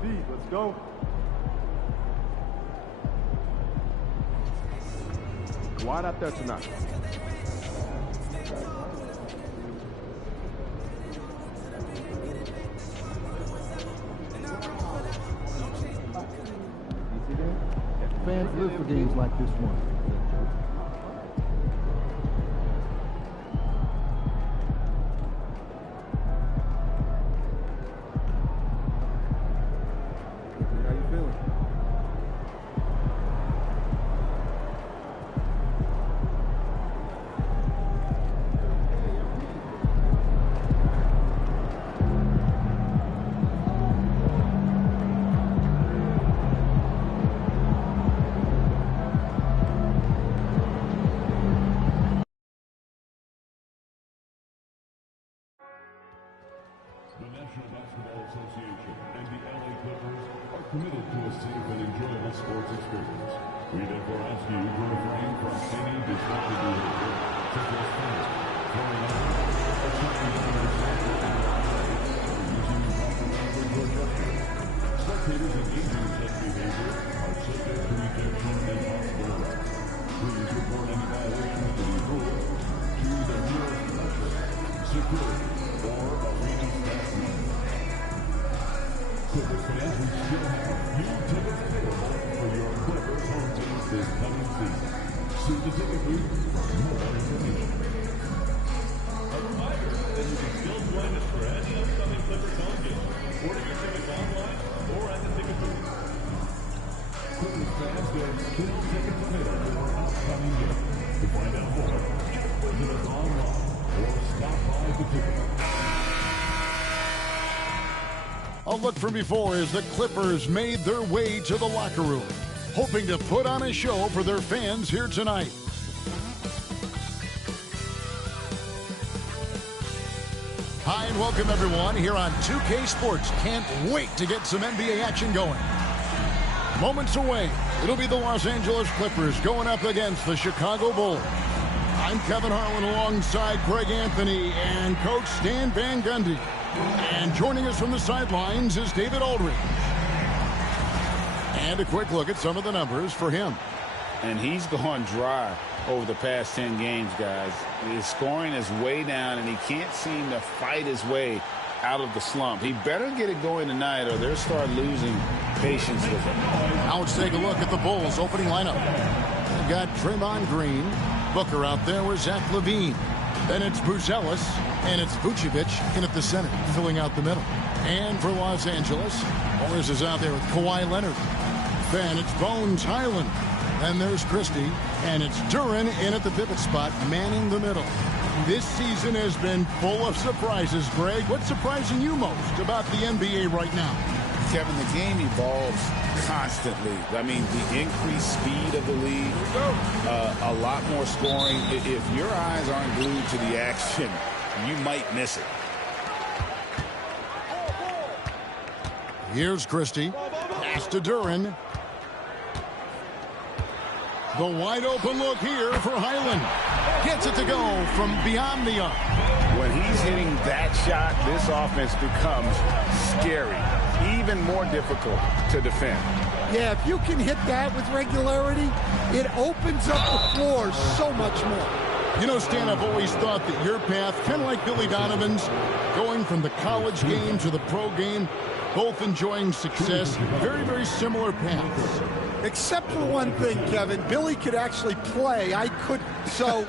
Speed, let's go. Wide out there tonight. Fans live for games like this one. How you feeling? The National Basketball Association and the LA Clippers are committed to a safe and enjoyable sports experience. We therefore ask you to refrain from any destructive behavior, such as fighting, throwing up, attacking others, or using improper language or gestures. Spectators engaging in such behavior are subject to ejection and possible arrest. Please report any violations of these rules to the nearest usher, security, or arena staff member. Clippers fans, we still have a few tickets available for your Clippers home games this coming season. See the ticket booth for more information. A reminder that you can still join us for any upcoming Clippers home games. Order your tickets online or at the ticket booth. Clippers fans, there are still tickets available for upcoming games. To find out more, visit us online or stop by the ticket booth. A look from before as the Clippers made their way to the locker room, hoping to put on a show for their fans here tonight. Hi and welcome everyone here on 2K Sports. Can't wait to get some NBA action going. Moments away, it'll be the Los Angeles Clippers going up against the Chicago Bulls. I'm Kevin Harlan alongside Greg Anthony and Coach Stan Van Gundy. And joining us from the sidelines is David Aldridge. And a quick look at some of the numbers for him. And he's gone dry over the past 10 games, guys. His scoring is way down, and he can't seem to fight his way out of the slump. He better get it going tonight, or they'll start losing patience with him. Now let's take a look at the Bulls' opening lineup. They've got Draymond Green, Booker out there with Zach LaVine. Then it's Buzelis, and it's Vucevic in at the center, filling out the middle. And for Los Angeles, Morris is out there with Kawhi Leonard. Then it's Bones Highland. Then there's Christie, and it's Duren in at the pivot spot, manning the middle. This season has been full of surprises, Greg. What's surprising you most about the NBA right now? Kevin, the game evolves constantly. I mean, the increased speed of the league, a lot more scoring. If your eyes aren't glued to the action, you might miss it. Here's Christie. Pass to Duren. The wide open look here for Highland. Gets it to go from beyond the arc. When he's hitting that shot, this offense becomes scary, even more difficult to defend. Yeah, if you can hit that with regularity, it opens up the floor so much more. You know, Stan, I've always thought that your path, kind of like Billy Donovan's, going from the college game to the pro game, both enjoying success, very, very similar paths. Except for one thing, Kevin. Billy could actually play. I couldn't. So,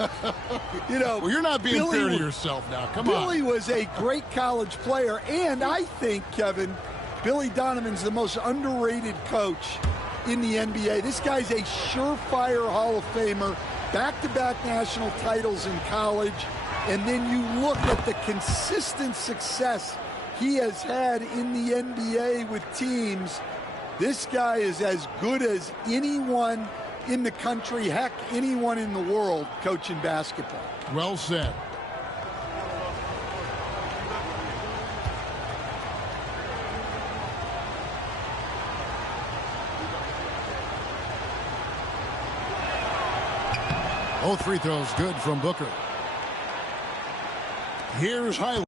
you know. Well, you're not being Billy fair to yourself now. Come on. Billy was a great college player. And I think, Kevin, Billy Donovan's the most underrated coach in the NBA. This guy's a surefire Hall of Famer. Back-to-back national titles in college. And then you look at the consistent success he has had in the NBA with teams. This guy is as good as anyone in the country, heck, anyone in the world coaching basketball. Well said. Both free throws good from Booker. Here's Highland.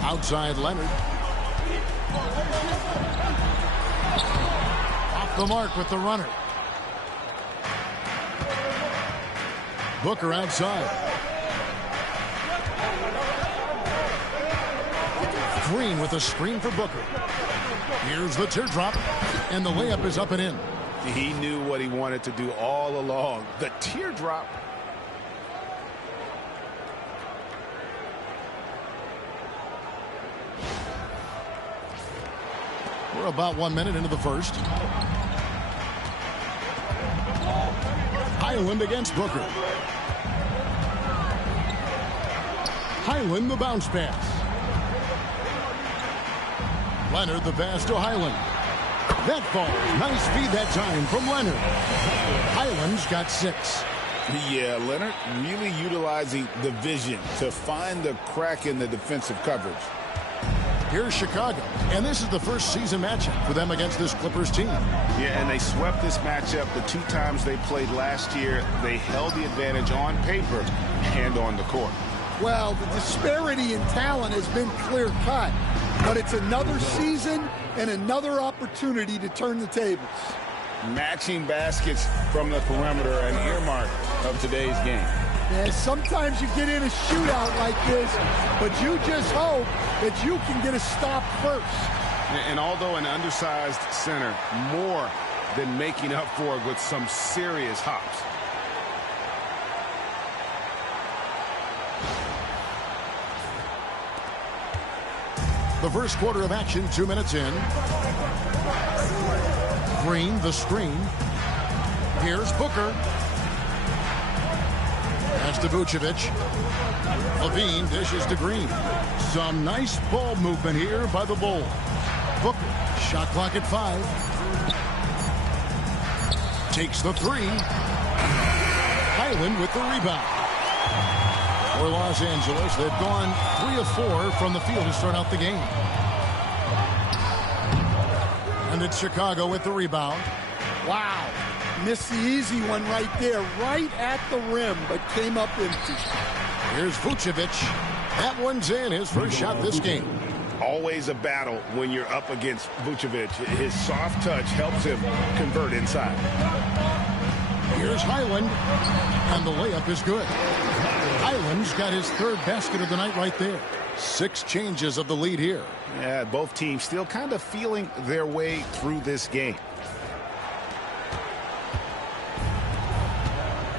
Outside Leonard. Off the mark with the runner. Booker outside. Green with a screen for Booker. Here's the teardrop, and the layup is up and in. He knew what he wanted to do all along. The teardrop. We're about 1 minute into the first. Highland against Booker. Highland the bounce pass. Leonard the pass to Highland. That falls. Nice feed that time from Leonard. Highland's got 6. Yeah, Leonard really utilizing the vision to find the crack in the defensive coverage. Here's Chicago, and this is the first season matchup for them against this Clippers team. Yeah, and they swept this matchup the 2 times they played last year. They held the advantage on paper and on the court. Well, the disparity in talent has been clear-cut, but it's another season and another opportunity to turn the tables. Matching baskets from the perimeter, an earmark of today's game. Yeah, sometimes you get in a shootout like this, but you just hope that you can get a stop first. And although an undersized center, more than making up for it with some serious hops. The first quarter of action, 2 minutes in. Green, the screen. Here's Booker. Pass to Vucevic. Levine dishes to Green. Some nice ball movement here by the Bulls. Booker, shot clock at 5. Takes the 3. Highland with the rebound. For Los Angeles, they've gone 3 of 4 from the field to start out the game. And it's Chicago with the rebound. Wow. Missed the easy one right there, right at the rim, but came up empty. Here's Vucevic. That one's in, his first shot this game. Always a battle when you're up against Vucevic. His soft touch helps him convert inside. Here's Highland, and the layup is good. Highland's got his 3rd basket of the night right there. 6 changes of the lead here. Yeah, both teams still kind of feeling their way through this game.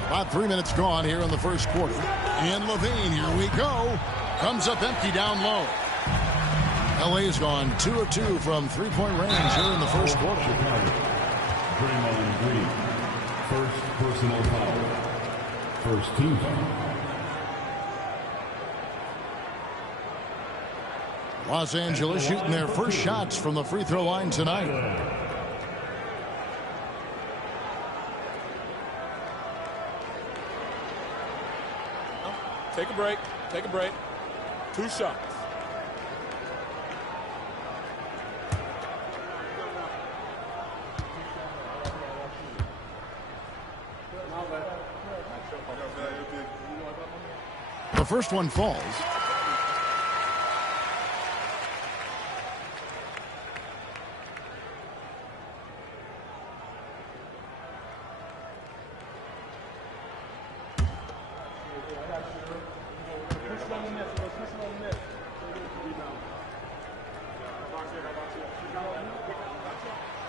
About 3 minutes gone here in the first quarter. And Levine, here we go. Comes up empty down low. LA's gone 2 of 2 from 3-point range here in the first quarter. Draymond Green, first personal foul. First team foul. Los Angeles shooting their first shots from the free throw line tonight. Take a break. Take a break. 2 shots. The first one falls.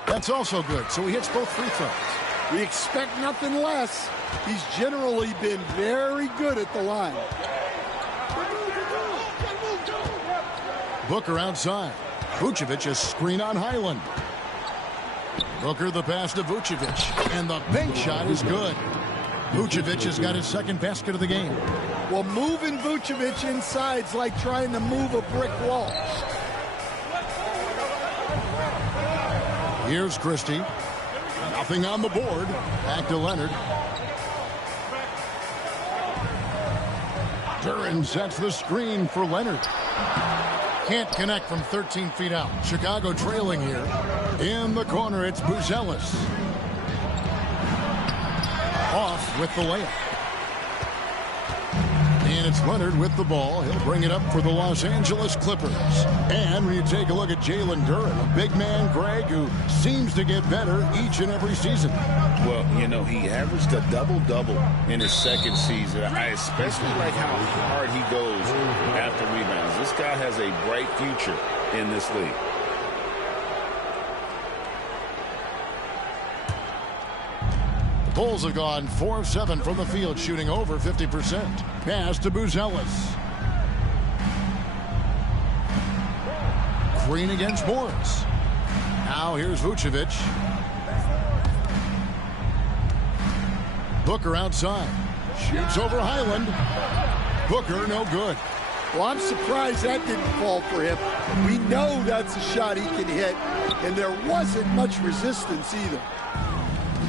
That's also good, so he hits both free throws. We expect nothing less. He's generally been very good at the line. Booker outside. Vucevic, a screen on Highland. Booker the pass to Vucevic, and the bank shot is good. Vucevic has got his 2nd basket of the game. Well, moving Vucevic inside's like trying to move a brick wall. Here's Christie. Nothing on the board. Back to Leonard. Duran sets the screen for Leonard. Can't connect from 13 feet out. Chicago trailing here. In the corner, it's Buzelis. Off with the layup. And it's Leonard with the ball. He'll bring it up for the Los Angeles Clippers. And when you take a look at Jalen Duren, a big man, Greg, who seems to get better each and every season. Well, you know, he averaged a double-double in his second season. I especially like how hard he goes after rebounds. This guy has a bright future in this league. Bulls have gone 4 of 7 from the field, shooting over 50%. Pass to Buzelis. Green against Morris. Now here's Vucevic. Booker outside. Shoots over Highland. Booker no good. Well, I'm surprised that didn't fall for him. We know that's a shot he can hit, and there wasn't much resistance either.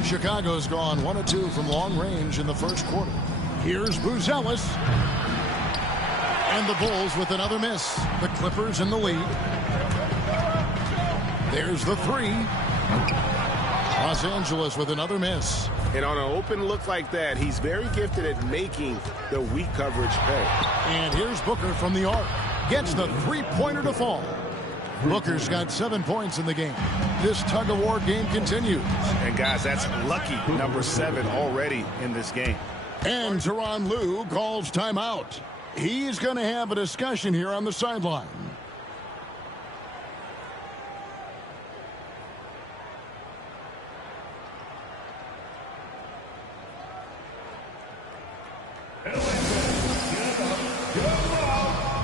Chicago's gone 1 of 2 from long range in the first quarter. Here's Buzelis. And the Bulls with another miss. The Clippers in the lead. There's the 3. Los Angeles with another miss. And on an open look like that, he's very gifted at making the weak coverage pay. And here's Booker from the arc. Gets the three-pointer to fall. Booker's got 7 points in the game. This tug-of-war game continues. And, guys, that's lucky number 7 already in this game. And Tyronn Lue calls timeout. He's going to have a discussion here on the sideline.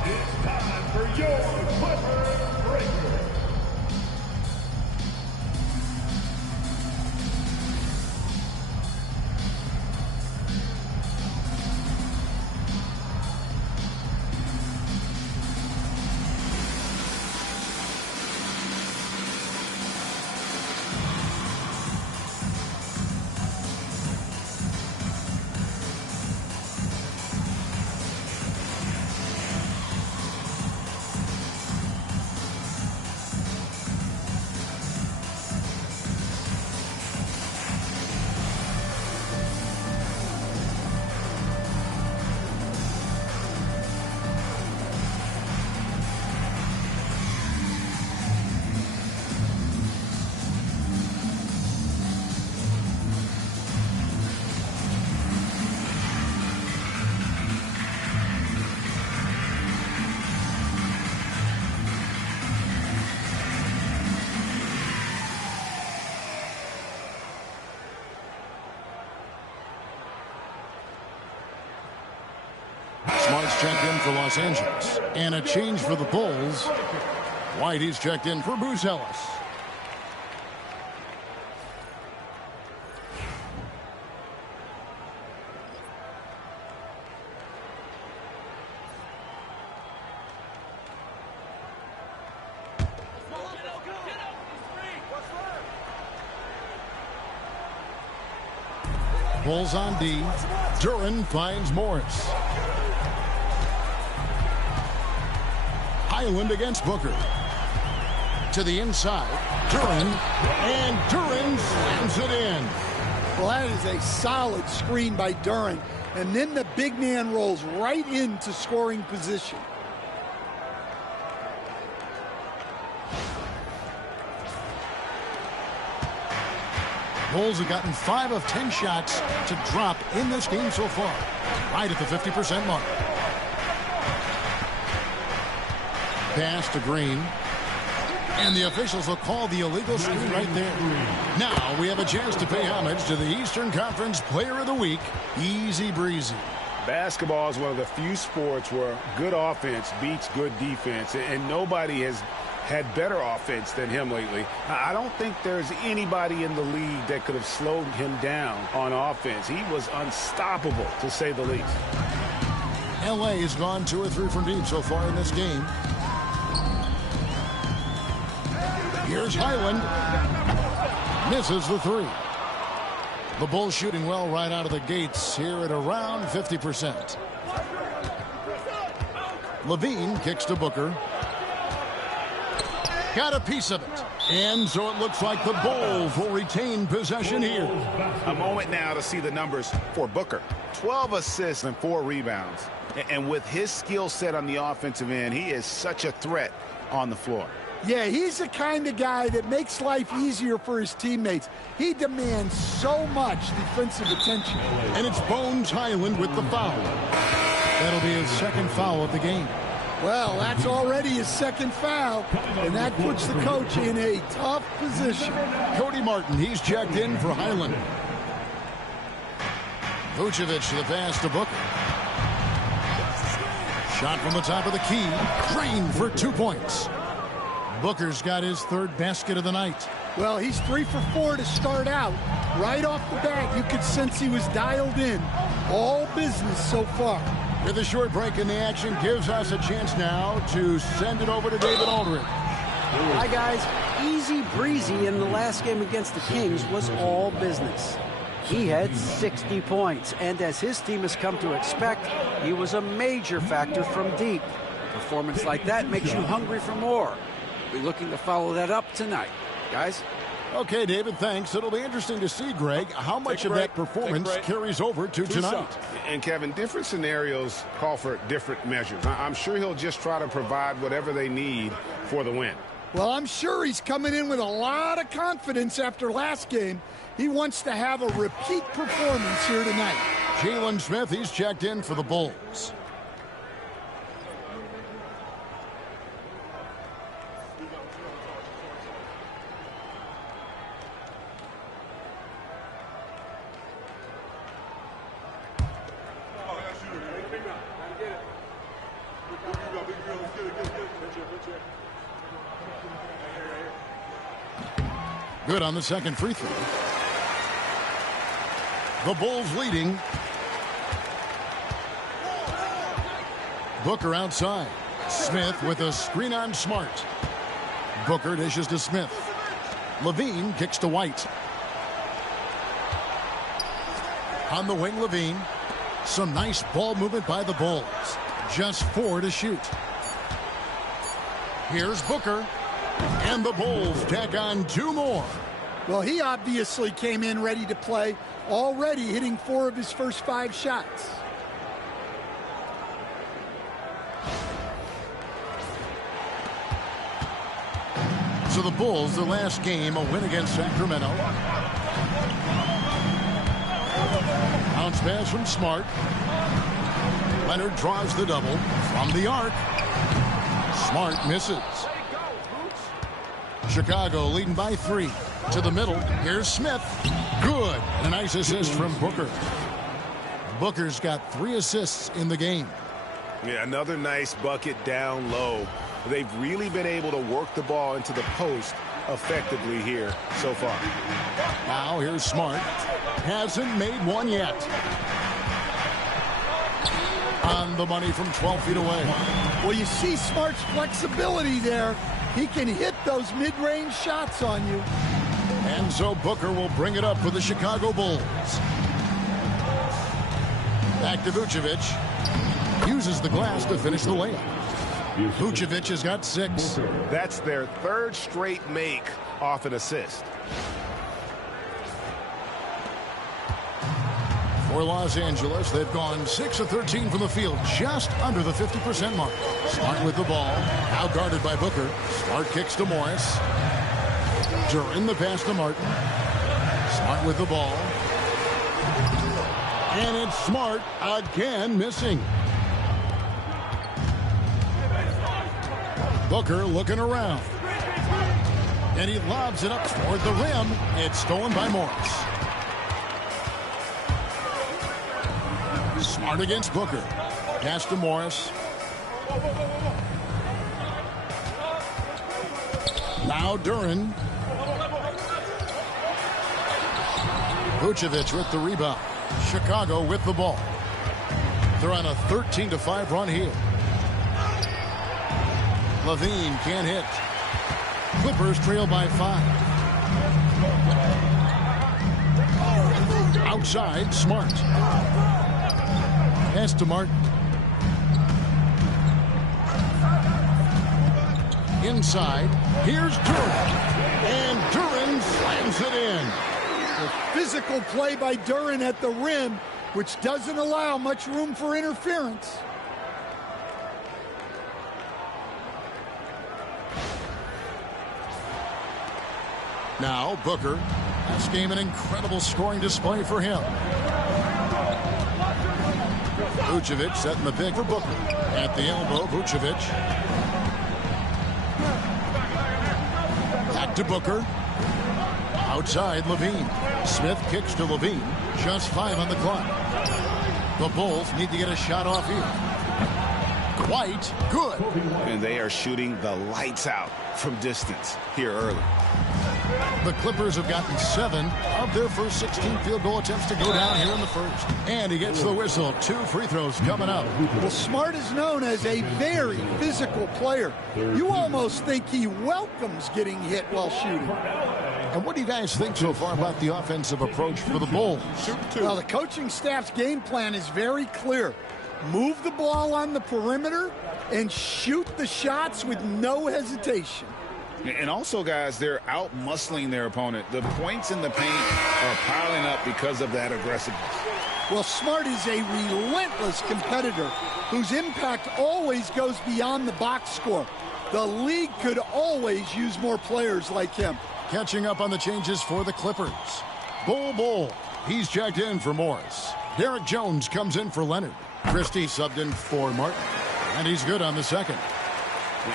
It's time for your Clipper Breaker. Smart's checked in for Los Angeles. And a change for the Bulls. White, he's checked in for Buzelis. Bulls on D. Duren finds Morris. Highland against Booker. To the inside. Duren. And Duren slams it in. Well, that is a solid screen by Duren. And then the big man rolls right into scoring position. Bulls have gotten 5 of 10 shots to drop in this game so far. Right at the 50% mark. Pass to Green. And the officials will call the illegal screen right there. Now we have a chance to pay homage to the Eastern Conference Player of the Week, Easy Breezy. Basketball is one of the few sports where good offense beats good defense, and nobody has had better offense than him lately. I don't think there's anybody in the league that could have slowed him down on offense. He was unstoppable, to say the least. LA has gone 2 or 3 from deep so far in this game. Here's Highland. Misses the 3. The Bulls shooting well right out of the gates here at around 50%. Levine kicks to Booker. Got a piece of it. And so it looks like the Bulls will retain possession here. A moment now to see the numbers for Booker. 12 assists and 4 rebounds. And with his skill set on the offensive end, he is such a threat on the floor. Yeah, he's the kind of guy that makes life easier for his teammates. He demands so much defensive attention. And it's Bones Hyland with the foul. That'll be his second foul of the game. Well, that's already his second foul, and that puts the coach in a tough position. Cody Martin, he's checked in for Hyland. Vucevic to the pass to Booker. Shot from the top of the key. Drained for 2 points. Booker's got his third basket of the night. Well, he's 3 for 4 to start out. Right off the bat, you could sense he was dialed in. All business so far. With a short break in the action, gives us a chance now to send it over to David Aldridge. Hi, guys. Easy breezy in the last game against the Kings was all business. He had 60 points, and as his team has come to expect, he was a major factor from deep. A performance like that makes you hungry for more. We're looking to follow that up tonight. Guys? Okay, David, thanks. It'll be interesting to see, Greg, how much of that performance carries over to tonight. And, Kevin, different scenarios call for different measures. I'm sure he'll just try to provide whatever they need for the win. Well, I'm sure he's coming in with a lot of confidence after last game. He wants to have a repeat performance here tonight. Jalen Smith, he's checked in for the Bulls. Good on the second free throw. The Bulls leading. Booker outside. Smith with a screen on Smart. Booker dishes to Smith. Levine kicks to White. On the wing, Levine. Some nice ball movement by the Bulls. Just 4 to shoot. Here's Booker. And the Bulls tack on 2 more. Well, he obviously came in ready to play, already hitting 4 of his first 5 shots. So the Bulls, their last game, a win against Sacramento. Bounce pass from Smart. Leonard draws the double from the arc. Smart misses. Chicago leading by 3. To the middle. Here's Smith. Good. A nice assist from Booker. Booker's got 3 assists in the game. Yeah, another nice bucket down low. They've really been able to work the ball into the post effectively here so far. Now here's Smart. Hasn't made one yet. On the money from 12 feet away. Well, you see Smart's flexibility there. He can hit those mid-range shots on you. And so Booker will bring it up for the Chicago Bulls. Back to Vucevic. Uses the glass to finish the layup. Vucevic has got 6. That's their 3rd straight make off an assist. For Los Angeles, they've gone 6 of 13 from the field, just under the 50% mark. Smart with the ball, now guarded by Booker. Smart kicks to Morris. During the pass to Martin. Smart with the ball. And it's Smart again missing. Booker looking around. And he lobs it up toward the rim. It's stolen by Morris. Smart against Booker. Pass to Morris. Now Duren. Vucevic with the rebound. Chicago with the ball. They're on a 13-5 run here. Levine can't hit. Clippers trail by 5. Outside, Smart. Pass to Martin. inside. Here's Duren. And Duren slams it in. A physical play by Duren at the rim, which doesn't allow much room for interference. Now Booker. Last game an incredible scoring display for him. Vucevic setting the pick for Booker. At the elbow, Vucevic. Back to Booker. Outside, Levine. Smith kicks to Levine. Just 5 on the clock. The Bulls need to get a shot off here. White, good. And they are shooting the lights out from distance here early. The Clippers have gotten 7 of their first 16 field goal attempts to go down here in the first. And he gets the whistle. 2 free throws coming up. Well, Smart is known as a very physical player. You almost think he welcomes getting hit while shooting. And what do you guys think so far about the offensive approach for the Bulls? Well, the coaching staff's game plan is very clear. Move the ball on the perimeter and shoot the shots with no hesitation. And also, guys, they're out-muscling their opponent. The points in the paint are piling up because of that aggressiveness. Well, Smart is a relentless competitor whose impact always goes beyond the box score. The league could always use more players like him. Catching up on the changes for the Clippers. Bull. He's checked in for Morris. Derek Jones comes in for Leonard. Christie subbed in for Martin. And he's good on the second.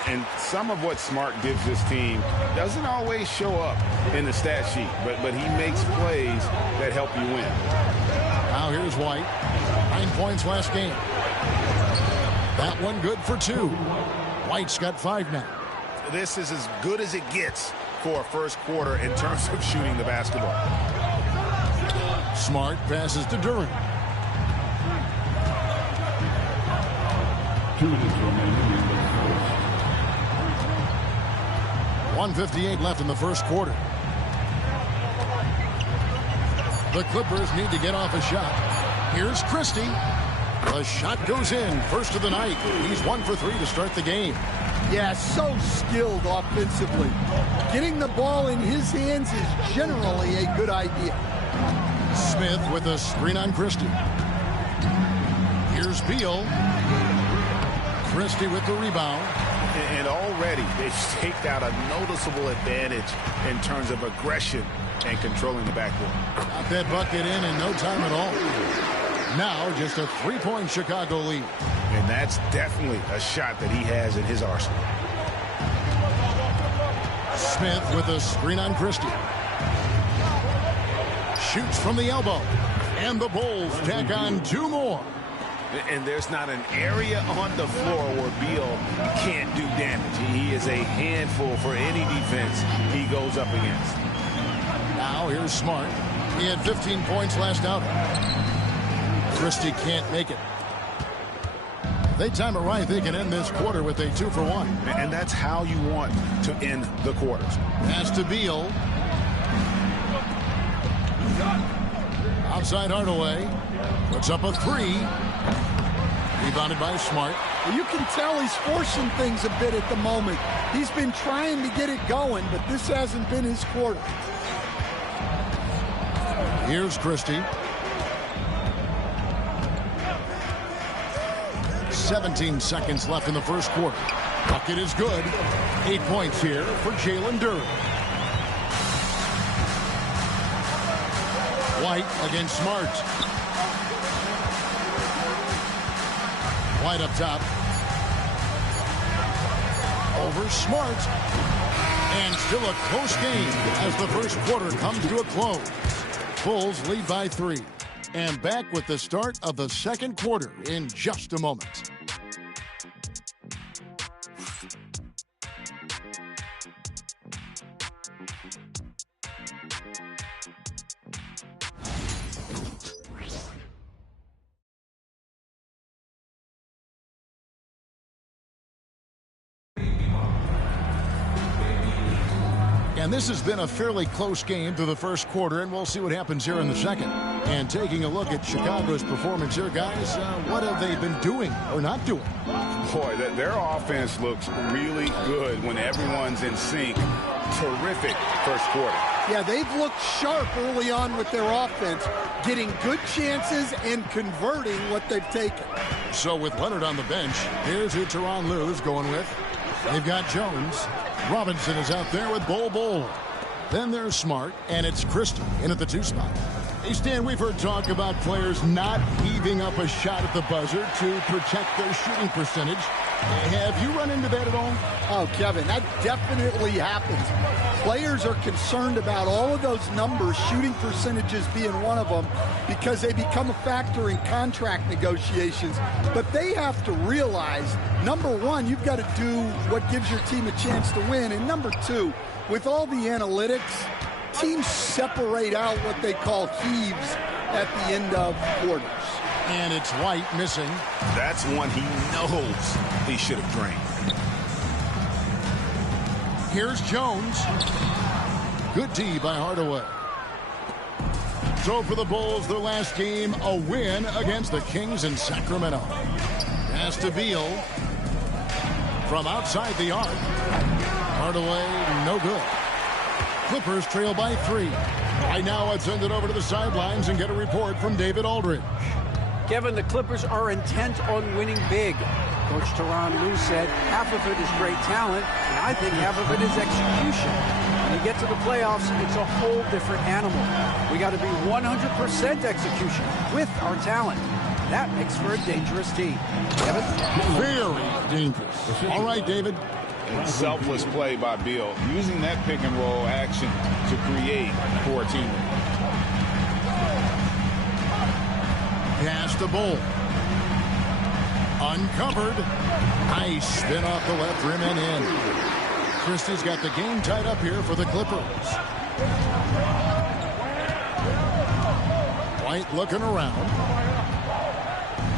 And some of what Smart gives this team doesn't always show up in the stat sheet, but he makes plays that help you win. Now here's White. 9 points last game. That one good for 2. White's got 5 now. This is as good as it gets for a first quarter in terms of shooting the basketball. Smart passes to Duren. 2 minutes remaining in the first. 1:58 left in the first quarter. The Clippers need to get off a shot. Here's Christie. The shot goes in. First of the night. He's 1 for 3 to start the game. Yeah, so skilled offensively. Getting the ball in his hands is generally a good idea. Smith with a screen on Christie. Here's Beal. Christie with the rebound. And already they've staked out a noticeable advantage in terms of aggression and controlling the backcourt. Got that bucket in no time at all. Now just a 3-point Chicago lead. And that's definitely a shot that he has in his arsenal. Smith with a screen on Christie. Shoots from the elbow. And the Bulls tack on 2 more. And there's not an area on the floor where Beal can't do damage. He is a handful for any defense he goes up against. Now here's Smart. He had 15 points last outing. Christie can't make it. They time it right. They can end this quarter with a 2-for-1. And that's how you want to end the quarters. Pass to Beal. Outside Hardaway. Puts up a 3. Rebounded by Smart. Well, you can tell he's forcing things a bit at the moment. He's been trying to get it going, but this hasn't been his quarter. Here's Christie. 17 seconds left in the first quarter. Bucket is good. 8 points here for Jalen Duren. White against Smart. White up top. Over Smart. And still a close game as the first quarter comes to a close. Bulls lead by 3. And back with the start of the second quarter in just a moment. And And this has been a fairly close game through the first quarter, and we'll see what happens here in the second. And taking a look at Chicago's performance here, guys, what have they been doing or not doing? Boy, their offense looks really good when everyone's in sync. Terrific first quarter. Yeah, they've looked sharp early on with their offense, getting good chances and converting what they've taken. So with Leonard on the bench, here's who Tyronn Lue's going with. They've got Jones. Robinson is out there with Bol. Then there's Smart, and it's Christie in at the 2 spot. Hey, Stan, we've heard talk about players not heaving up a shot at the buzzer to protect their shooting percentage. Have you run into that at all? Oh, Kevin, that definitely happens. Players are concerned about all of those numbers, shooting percentages being one of them, because they become a factor in contract negotiations. But they have to realize, number one, you've got to do what gives your team a chance to win. And number two, with all the analytics, teams separate out what they call heaves at the end of quarters. And it's White missing. That's one he knows he should have drained. Here's Jones. Good D by Hardaway. So for the Bulls, their last game, a win against the Kings in Sacramento. Pass to Beal. From outside the arc. Hardaway, no good. Clippers trail by 3. Right now, let's send it over to the sidelines and get a report from David Aldridge. Kevin, the Clippers are intent on winning big. Coach Tyronn Lue said half of it is great talent, and I think half of it is execution. When you get to the playoffs, it's a whole different animal. We got to be 100% execution with our talent. That makes for a dangerous team. Kevin? Very dangerous. All right, David. Selfless play by Beal, using that pick and roll action to create for a team. Pass to Bol. Uncovered. Nice spin off the left rim and in. Christie's got the game tied up here for the Clippers. White looking around.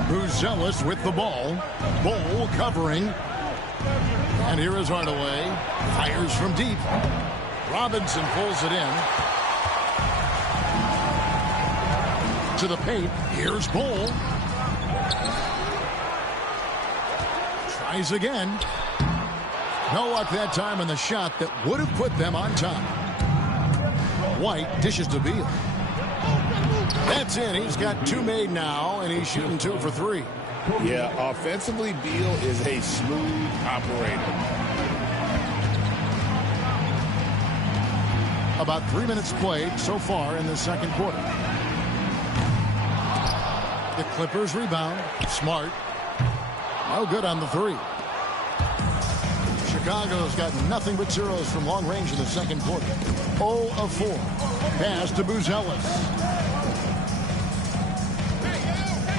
Buzelis with the ball. Bol covering. And here is Hardaway. Fires from deep. Robinson pulls it in. To the paint. Here's Bol. Tries again. No luck that time on the shot that would have put them on top. White dishes to Beal. That's in. He's got 2 made now, and he's shooting 2 for 3. Yeah, offensively, Beal is a smooth operator. About 3 minutes played so far in the second quarter. The Clippers rebound. Smart. No good on the 3. Chicago's got nothing but zeros from long range in the second quarter. 0 of 4. Pass to Buzelis.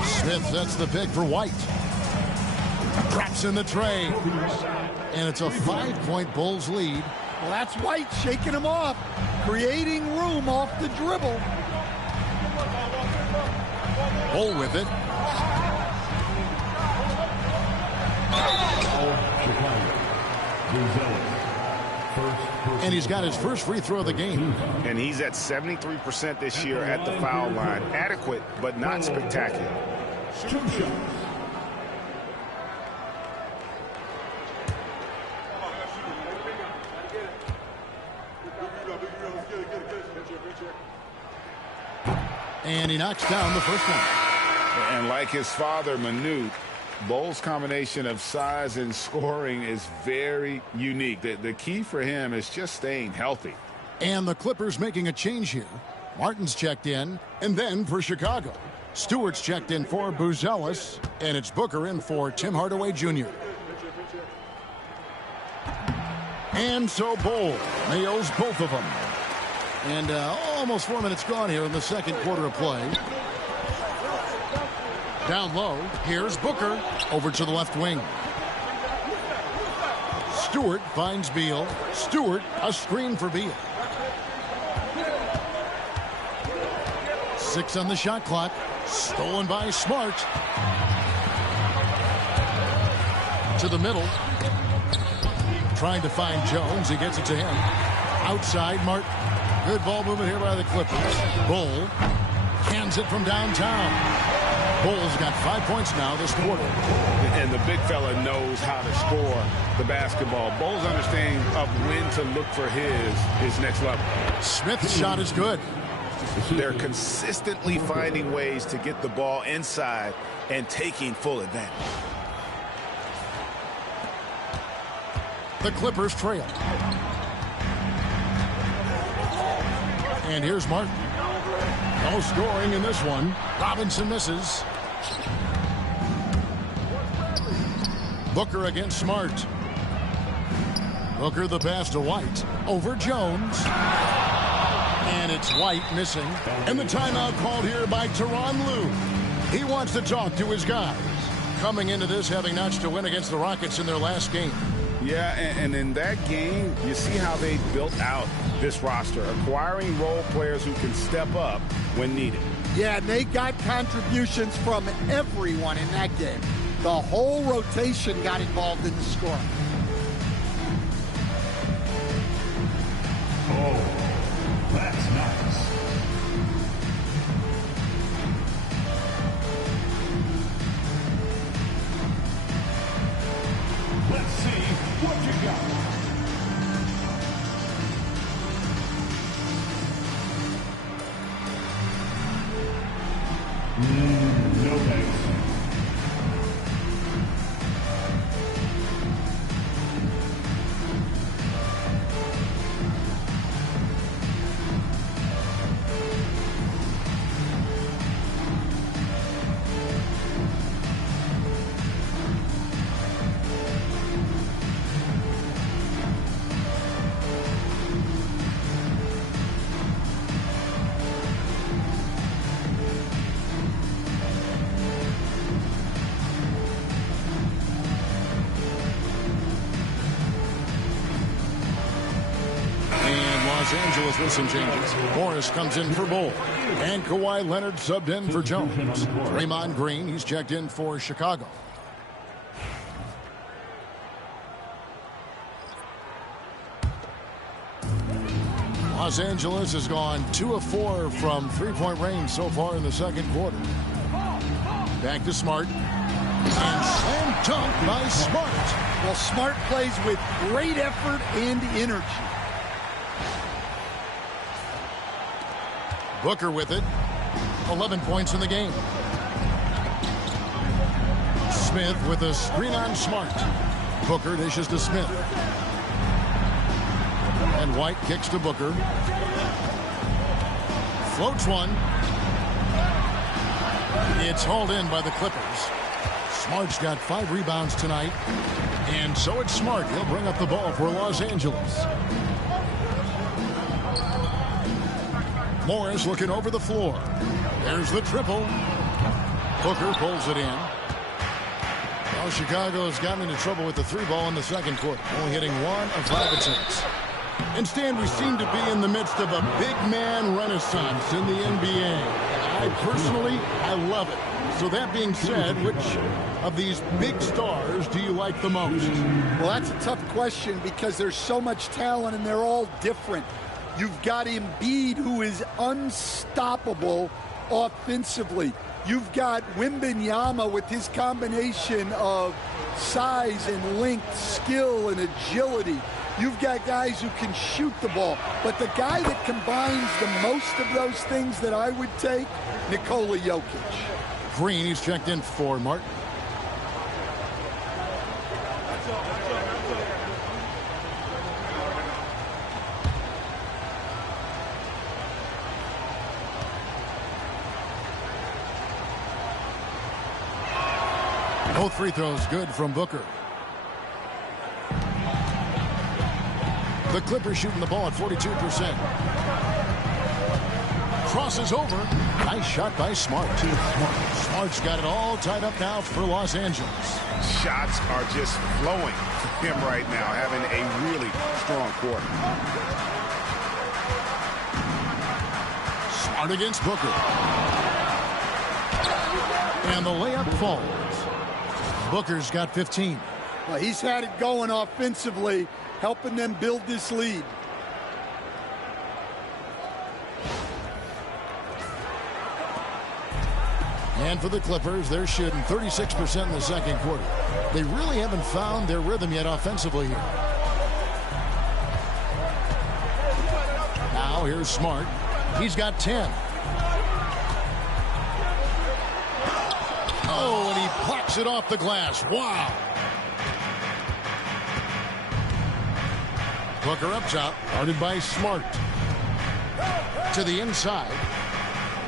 Smith sets the pick for White. Drops in the tray. And it's a 5-point Bulls lead. Well, that's White shaking him off, creating room off the dribble. Bol with it. And he's got his first free throw of the game. And he's at 73% this year at the foul line. Adequate, but not spectacular. 2 shots. And he knocks down the first one. And like his father, Manute, Bol's combination of size and scoring is very unique. The key for him is just staying healthy. And the Clippers making a change here. Martin's checked in, and then for Chicago. Stewart's checked in for Buzelis, and it's Booker in for Tim Hardaway Jr. And so Bol nails both of them. And almost 4 minutes gone here in the second quarter of play. Down low, here's Booker over to the left wing. Stewart finds Beal. Stewart, a screen for Beal. 6 on the shot clock. Stolen by Smart. To the middle. Trying to find Jones. He gets it to him. Outside, Martin. Good ball movement here by the Clippers. Bull hands it from downtown. Bull's got 5 points now this quarter. And the big fella knows how to score the basketball. Bull's understanding of when to look for his next level. Smith's shot is good. They're consistently finding ways to get the ball inside and taking full advantage. The Clippers trail. And here's Martin. No scoring in this one. Robinson misses. Booker against Smart. Booker the pass to White. Over Jones. And it's White missing. And the timeout called here by Tyronn Lue. He wants to talk to his guys. Coming into this having notched a win against the Rockets in their last game. Yeah, and in that game, you see how they built out this roster, acquiring role players who can step up when needed. Yeah, and they got contributions from everyone in that game. The whole rotation got involved in the scoring. Oh, that's nice. Let's see what you got. No thanks. Los Angeles with some changes. Morris comes in for Bull. And Kawhi Leonard subbed in for Jones. Draymond Green, he's checked in for Chicago. Los Angeles has gone 2 of 4 from three-point range so far in the second quarter. Back to Smart. And slam dunk by Smart. Well, Smart plays with great effort and energy. Booker with it. 11 points in the game. Smith with a screen on Smart. Booker dishes to Smith. And White kicks to Booker. Floats one. It's hauled in by the Clippers. Smart's got 5 rebounds tonight. And so it's Smart. He'll bring up the ball for Los Angeles. Morris looking over the floor. There's the triple. Booker pulls it in. Well, Chicago's gotten into trouble with the 3-ball in the second quarter. Only hitting 1 of 5 attempts. And Stan, we seem to be in the midst of a big man renaissance in the NBA. I love it. So that being said, which of these big stars do you like the most? Well, that's a tough question because there's so much talent and they're all different. You've got Embiid, who is unstoppable offensively. You've got Wembanyama with his combination of size and length, skill and agility. You've got guys who can shoot the ball. But the guy that combines the most of those things that I would take, Nikola Jokic. Green, he's checked in for Martin. Both free throws good from Booker. The Clippers shooting the ball at 42%. Crosses over. Nice shot by Smart. Smart's got it all tied up now for Los Angeles. Shots are just flowing for him right now, having a really strong quarter. Smart against Booker. And the layup falls. Booker's got 15. Well, he's had it going offensively, helping them build this lead. And for the Clippers, they're shooting 36% in the second quarter. They really haven't found their rhythm yet offensively here. Now here's Smart. He's got 10. Oh, and he pops it off the glass. Wow. Booker up top, guarded by Smart. To the inside.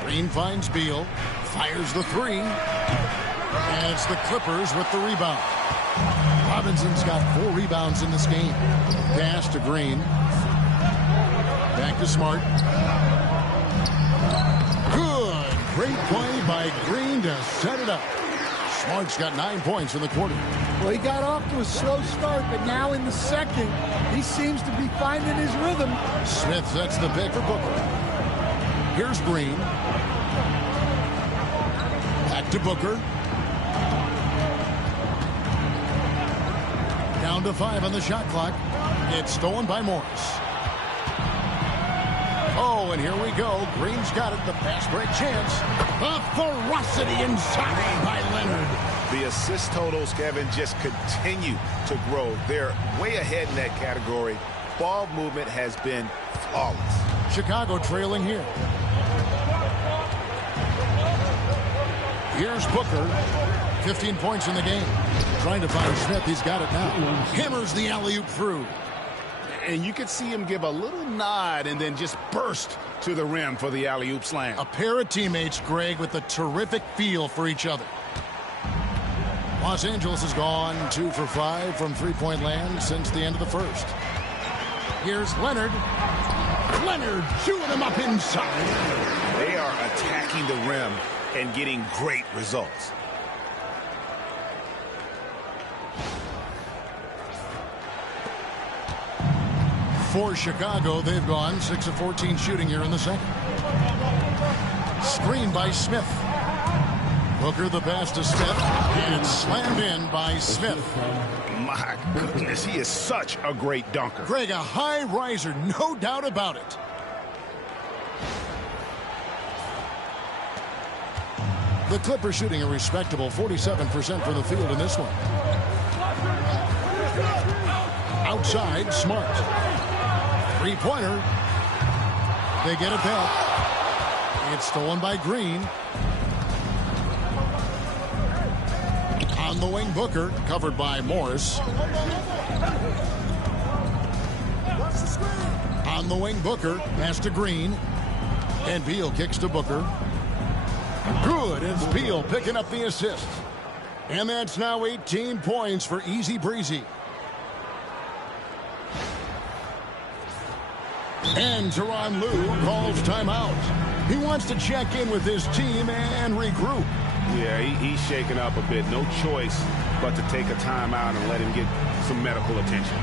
Green finds Beal. Fires the three. And it's the Clippers with the rebound. Robinson's got 4 rebounds in this game. Pass to Green. Back to Smart. Good. Great play by Green to set it up. Smart's got 9 points in the quarter. Well, he got off to a slow start, but now in the second, he seems to be finding his rhythm. Smith sets the pick for Booker. Here's Green. Back to Booker. Down to 5 on the shot clock. It's stolen by Morris. Oh, and here we go. Green's got it. The fast break chance. A ferocity inside by Leonard. The assist totals, Kevin, just continue to grow. They're way ahead in that category. Ball movement has been flawless. Chicago trailing here. Here's Booker. 15 points in the game. Trying to find Smith. He's got it now. Hammers the alley-oop through. And you could see him give a little nod and then just burst to the rim for the alley-oop slam. A pair of teammates, Greg, with a terrific feel for each other. Los Angeles has gone 2 for 5 from three-point land since the end of the first. Here's Leonard. Leonard chewing him up inside. They are attacking the rim and getting great results. For Chicago, they've gone 6 of 14 shooting here in the second. Screen by Smith. Booker the pass to Smith, and it's slammed in by Smith. My goodness, he is such a great dunker. Greg, a high riser, no doubt about it. The Clippers shooting a respectable 47% from the field in this one. Outside, Smart. Three-pointer. They get it back. It's stolen by Green. On the wing, Booker, covered by Morris. On the wing, Booker, pass to Green. And Beal kicks to Booker. Good, it's Beal picking up the assist. And that's now 18 points for Easy Breezy. And Tyronn Lue calls timeout. He wants to check in with his team and regroup. Yeah, he's shaken up a bit. No choice but to take a timeout and let him get some medical attention.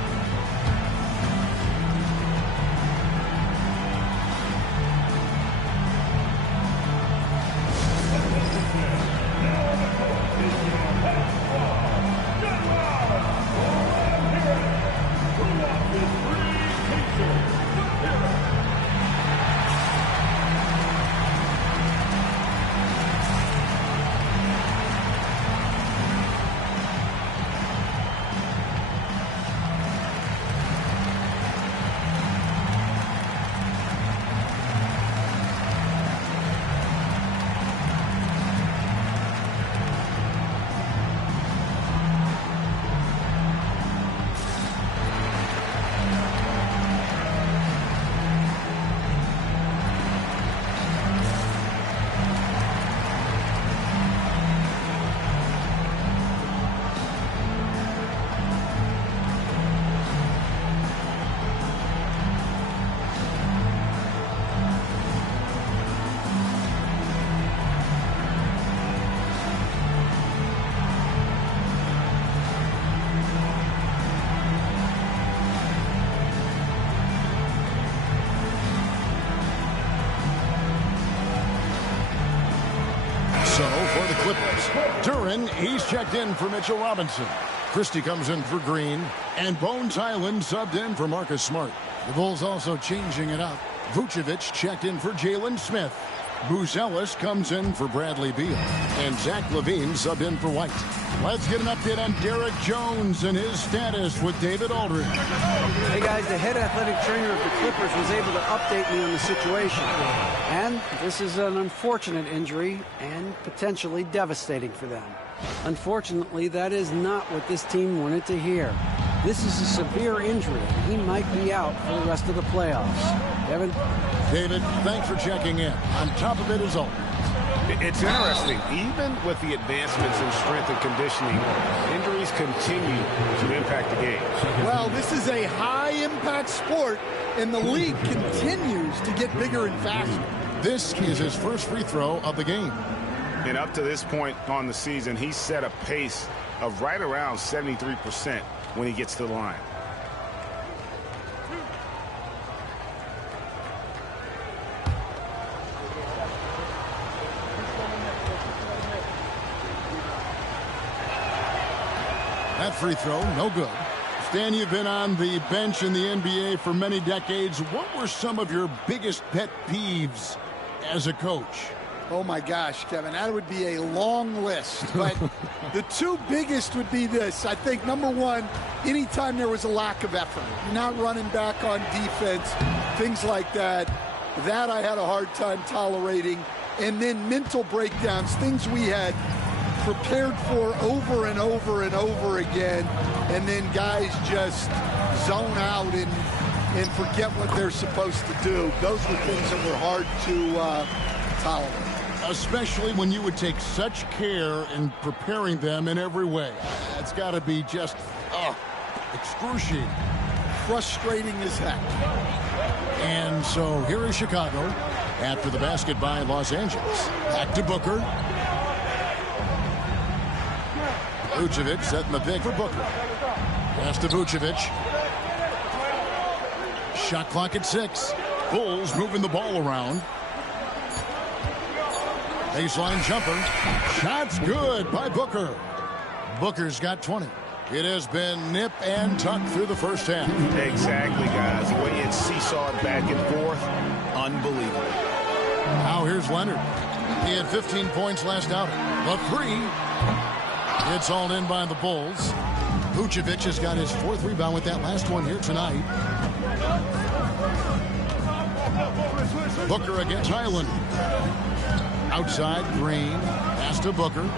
Duren, he's checked in for Mitchell Robinson. Christie comes in for Green. And Bones Hyland subbed in for Marcus Smart. The Bulls also changing it up. Vucevic checked in for Jalen Smith. Buzelis comes in for Bradley Beal. And Zach LaVine sub in for White. Let's get an update on Derek Jones and his status with David Aldridge. Hey guys, the head athletic trainer of the Clippers was able to update me on the situation. And this is an unfortunate injury and potentially devastating for them. Unfortunately, that is not what this team wanted to hear. This is a severe injury. He might be out for the rest of the playoffs. Kevin? David, thanks for checking in. On top of it is all. It's interesting. Even with the advancements in strength and conditioning, injuries continue to impact the game. Well, this is a high-impact sport, and the league continues to get bigger and faster. This is his first free throw of the game. And up to this point on the season, he's set a pace of right around 73% when he gets to the line. That free throw, no good. Stan, you've been on the bench in the NBA for many decades. What were some of your biggest pet peeves as a coach? Oh, my gosh, Kevin, that would be a long list. But the two biggest would be this. I think, number one, anytime there was a lack of effort, not running back on defense, things like that, that I had a hard time tolerating. And then mental breakdowns, things we had prepared for over and over and over again, and then guys just zone out and forget what they're supposed to do. Those were things that were hard to tolerate. Especially when you would take such care in preparing them in every way. It's got to be just excruciating. Frustrating as heck. And so here is Chicago after the basket by Los Angeles. Back to Booker. Vucevic setting the pick for Booker. Pass to Vucevic. Shot clock at 6. Bulls moving the ball around. Baseline jumper. Shot's good by Booker. Booker's got 20. It has been nip and tuck through the first half. Exactly, guys. The way it's seesawed back and forth, unbelievable. Now here's Leonard. He had 15 points last outing. The three. It's all in by the Bulls. Vucevic has got his 4th rebound with that last one here tonight. Booker against Highland. Outside, Green. Pass to Booker.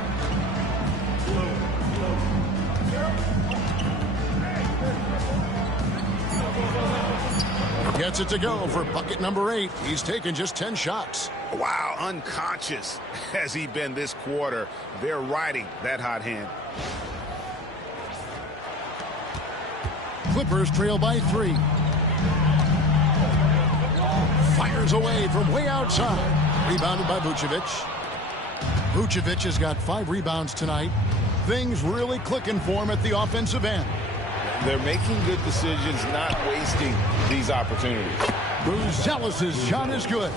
Gets it to go for bucket number 8. He's taken just 10 shots. Wow, unconscious has he been this quarter. They're riding that hot hand. Clippers trail by 3. Fires away from way outside. Rebounded by Vucevic. Vucevic has got 5 rebounds tonight. Things really clicking for him at the offensive end. They're making good decisions, not wasting these opportunities. Buzelis' shot is good.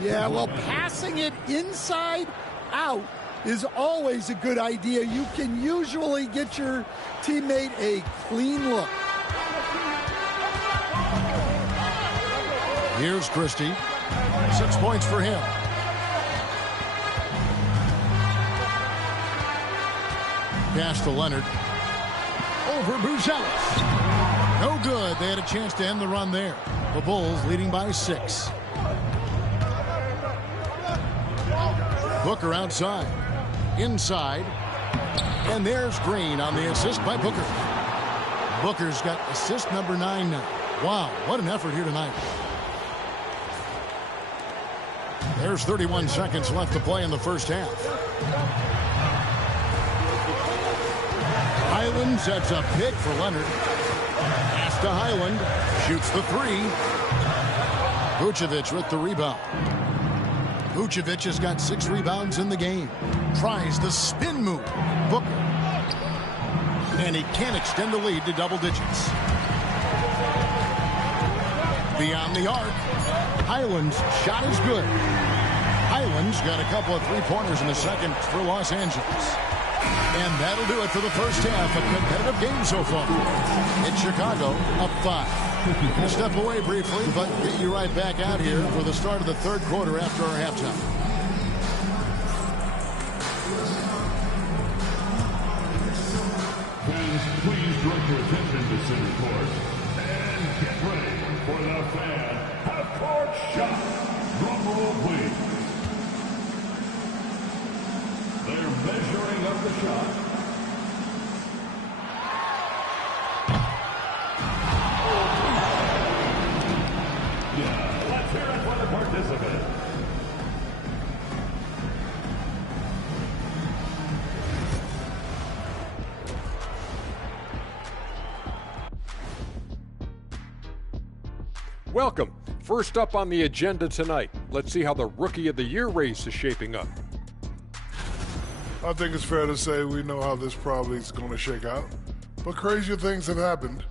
Yeah, well, passing it inside out is always a good idea. You can usually get your teammate a clean look. Here's Christie. 6 points for him. Pass to Leonard. Over Buzelis. No good. They had a chance to end the run there. The Bulls leading by 6. Booker outside. Inside. And there's Green on the assist by Booker. Booker's got assist number 9 now. Wow, what an effort here tonight. There's 31 seconds left to play in the first half. Highland sets a pick for Leonard. Pass to Highland. Shoots the 3. Vucevic with the rebound. Vucevic has got 6 rebounds in the game. Tries the spin move. Booker. And he can't extend the lead to double digits. Beyond the arc. Highland's shot is good. Highland's got a couple of 3-pointers in the second for Los Angeles. And that'll do it for the first half. A competitive game so far. It's Chicago up 5. We'll step away briefly, but get you right back out here for the start of the third quarter after our halftime. direct your attention to center court. And get ready for the fan half-court shot. Drum roll, please. They're measuring up the shot. Yeah, let's hear it for the participant. Welcome. First up on the agenda tonight, let's see how the Rookie of the Year race is shaping up. I think it's fair to say we know how this probably is going to shake out, but crazier things have happened.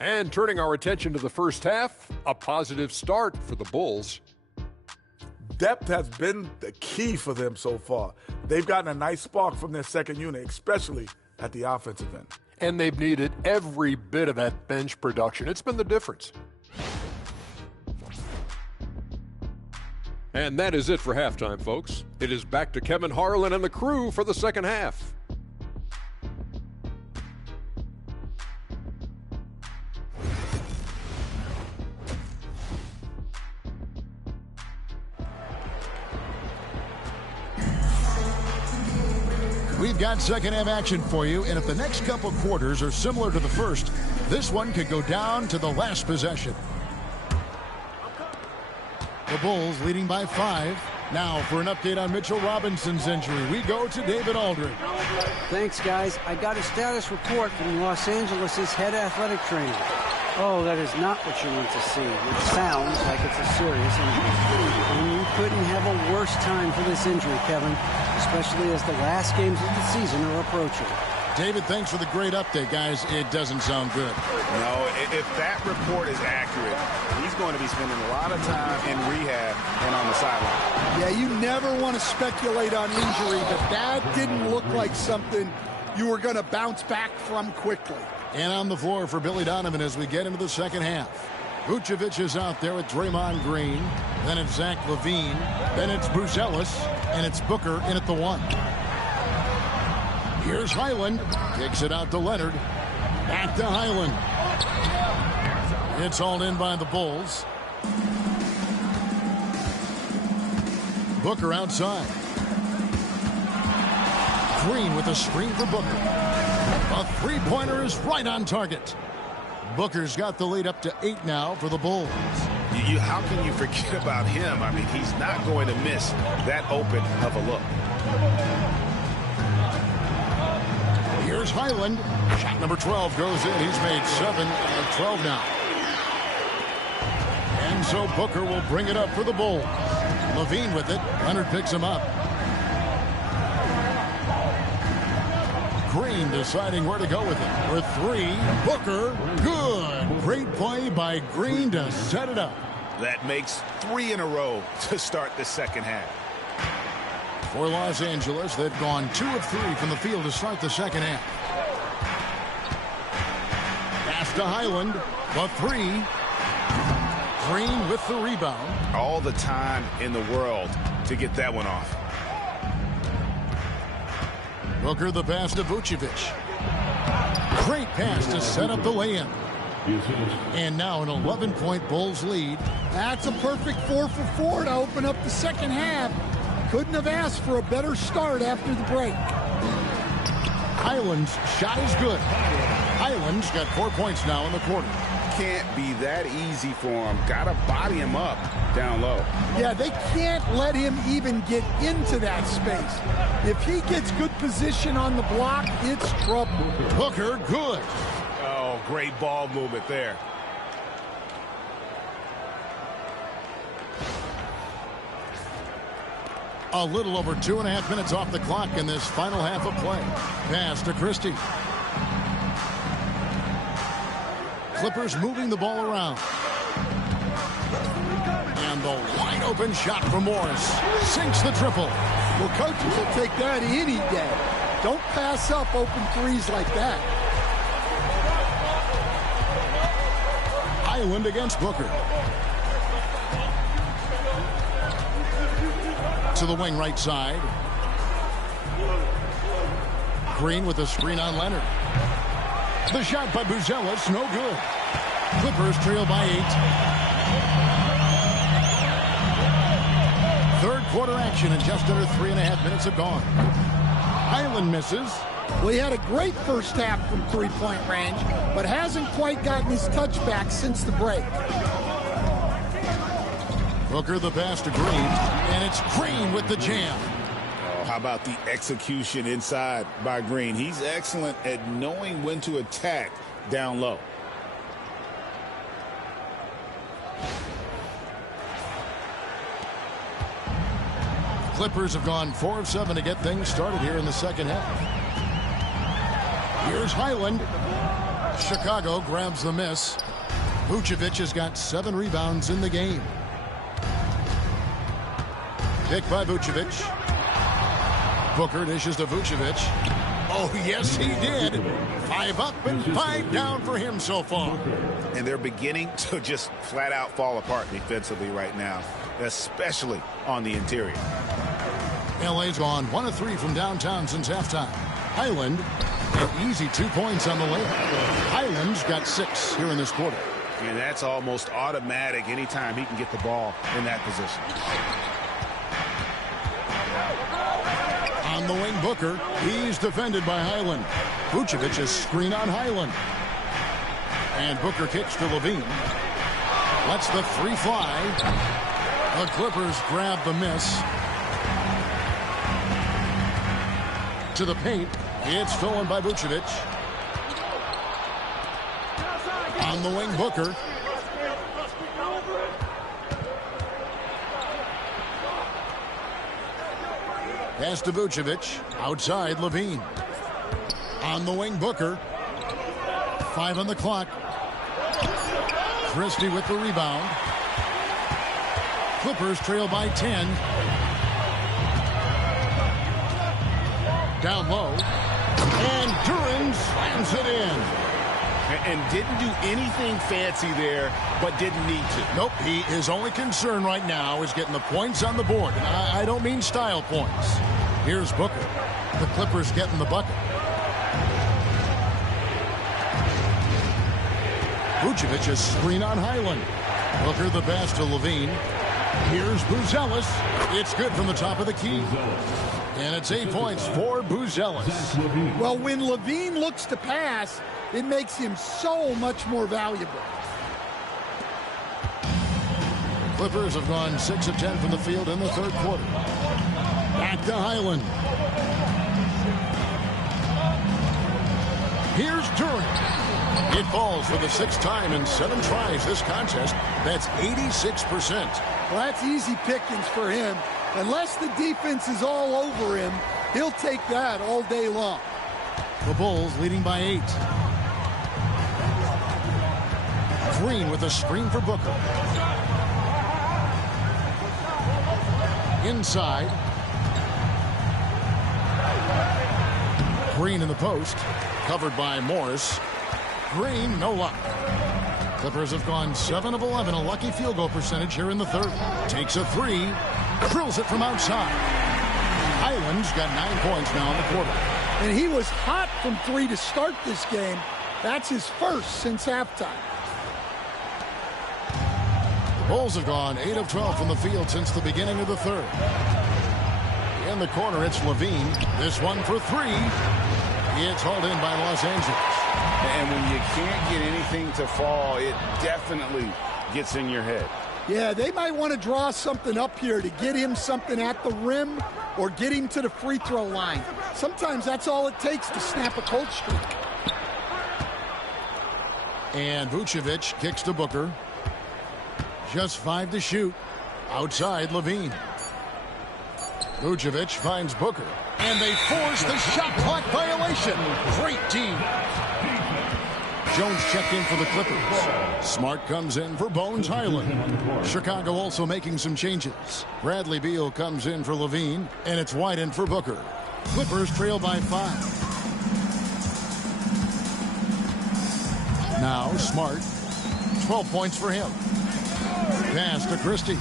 And turning our attention to the first half, a positive start for the Bulls. Depth has been the key for them so far. They've gotten a nice spark from their second unit, especially at the offensive end. And they've needed every bit of that bench production. It's been the difference. And that is it for halftime, folks. It is back to Kevin Harlan and the crew for the second half. We've got second half action for you, and if the next couple quarters are similar to the first, this one could go down to the last possession. The Bulls leading by 5. Now for an update on Mitchell Robinson's injury, we go to David Aldridge. Thanks, guys. I got a status report from Los Angeles' head athletic trainer. Oh, that is not what you want to see. It sounds like it's a serious injury. And you couldn't have a worse time for this injury, Kevin, especially as the last games of the season are approaching. David, thanks for the great update, guys. It doesn't sound good. No, if that report is accurate, he's going to be spending a lot of time in rehab and on the sideline. Yeah, you never want to speculate on injury, but that didn't look like something you were going to bounce back from quickly. And on the floor for Billy Donovan as we get into the second half. Vucevic is out there with Draymond Green. Then it's Zach LaVine. Then it's Bruce Ellis. And it's Booker in at the 1. Here's Highland. Kicks it out to Leonard. Back to Highland. It's hauled in by the Bulls. Booker outside. Green with a screen for Booker. A three-pointer is right on target. Booker's got the lead up to 8 now for the Bulls. How can you forget about him? I mean, he's not going to miss that open of a look. Here's Highland. Shot number 12 goes in. He's made 7 out of 12 now. And so Booker will bring it up for the Bulls. LaVine with it. Leonard picks him up. Green deciding where to go with it. For 3, Booker, good. Great play by Green to set it up. That makes 3 in a row to start the second half. For Los Angeles, they've gone 2 of 3 from the field to start the second half. Pass to Highland, the 3. Green with the rebound. All the time in the world to get that one off. Booker the pass to Vucevic. Great pass to set up the lay-in. And now an 11-point Bulls lead. That's a perfect 4 for 4 to open up the second half. Couldn't have asked for a better start after the break. Highland's shot is good. Highland's got 4 points now in the quarter. Can't be that easy for him. Gotta body him up down low. Yeah, they can't let him even get into that space. If he gets good position on the block, it's trouble. Booker, good. Oh, great ball movement there. A little over 2.5 minutes off the clock in this final half of play. Pass to Christie. Clippers moving the ball around. And the wide open shot for Morris. Sinks the triple. Well, coaches will take that any day. Don't pass up open threes like that. Highland against Booker. To the wing right side. Green with a screen on Leonard. The shot by Buzelis, no good. Clippers trail by 8. Third quarter action, and just under 3.5 minutes have gone. Highland misses. Well, he had a great first half from three-point range, but hasn't quite gotten his touchback since the break. Booker the pass to Green, and it's Green with the jam. Oh, how about the execution inside by Green? He's excellent at knowing when to attack down low. Clippers have gone 4 of 7 to get things started here in the second half. Here's Highland. Chicago grabs the miss. Vucevic has got 7 rebounds in the game. Pick by Vucevic. Booker dishes to Vucevic. Oh, yes, he did. 5 up and 5 down for him so far. And they're beginning to just flat out fall apart defensively right now, especially on the interior. LA's gone 1 of 3 from downtown since halftime. Highland, an easy 2 points on the layup. Highland's got 6 here in this quarter. And that's almost automatic anytime he can get the ball in that position. On the wing, Booker. He's defended by Highland. Vucevic is screen on Highland. And Booker kicks to Levine. Lets the 3 fly. The Clippers grab the miss. To the paint. It's stolen by Vucevic. On the wing, Booker. Pass to Vucevic. Outside, Levine. On the wing, Booker. 5 on the clock. Christie with the rebound. Clippers trail by 10. Down low. And Duren slams it in. And didn't do anything fancy there, but didn't need to. Nope, his only concern right now is getting the points on the board. And I don't mean style points. Here's Booker. The Clippers getting the bucket. Vucevic is screen on Highland. Booker the pass to Levine. Here's Buzelis. It's good from the top of the key. And it's 8 points for Buzelis. Well, when Levine looks to pass, it makes him so much more valuable. Clippers have gone 6 of 10 from the field in the third quarter. Back to Highland. Here's Duren. It falls for the 6th time in 7 tries this contest. That's 86%. Well, that's easy pickings for him. Unless the defense is all over him, he'll take that all day long. The Bulls leading by 8. Green with a screen for Booker. Inside. Green in the post. Covered by Morris. Green, no luck. Clippers have gone 7 of 11, a lucky field goal percentage here in the third. Takes a 3. Drills it from outside. Highland's got 9 points now in the quarter. And he was hot from 3 to start this game. That's his first since halftime. The Bulls have gone 8 of 12 from the field since the beginning of the third. In the corner, it's Levine. This one for 3. It's hauled in by Los Angeles. And when you can't get anything to fall, it definitely gets in your head. Yeah, they might want to draw something up here to get him something at the rim or get him to the free throw line. Sometimes that's all it takes to snap a cold streak. And Vucevic kicks to Booker. Just 5 to shoot. Outside, Levine. Vucevic finds Booker. And they force the shot clock violation. Great team. Jones checked in for the Clippers. Smart comes in for Bones Highland. Chicago also making some changes. Bradley Beal comes in for Levine, and it's White in for Booker. Clippers trail by 5. Now Smart. 12 points for him. Pass to Christie.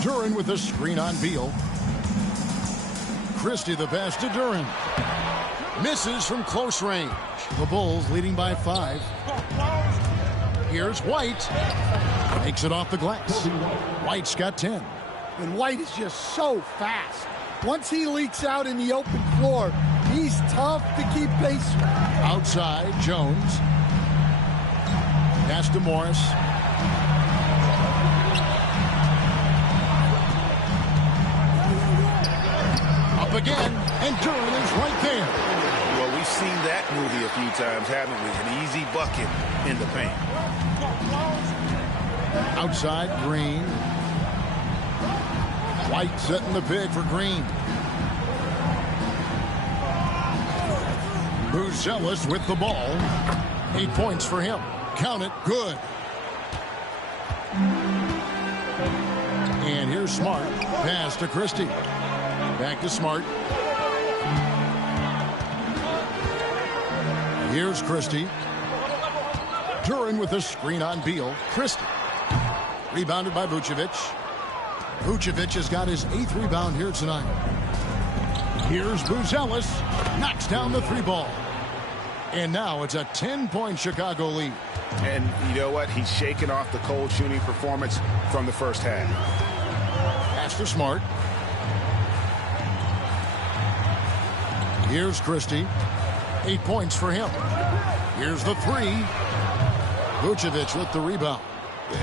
Duren with the screen on Beal. Christie, the pass to Duren. Misses from close range. The Bulls leading by 5. Here's White. Makes it off the glass. White's got 10. And White is just so fast. Once he leaks out in the open floor, he's tough to keep pace with. Outside, Jones. Pass to Morris. Up again, and Duren is right there. Well, we've seen that movie a few times, haven't we? An easy bucket in the paint. Outside, Green. White setting the pick for Green. Buzelis with the ball. 8 points for him. Count it, good. And here's Smart. Pass to Christie. Back to Smart. Here's Christie. Duren with a screen on Beal. Christie. Rebounded by Vucevic. Vucevic has got his 8th rebound here tonight. Here's Buzelis. Knocks down the 3 ball. And now it's a 10-point Chicago lead. And you know what? He's shaking off the cold shooting performance from the first half. Pass to Smart. Here's Christie. 8 points for him. Here's the 3. Vucevic with the rebound.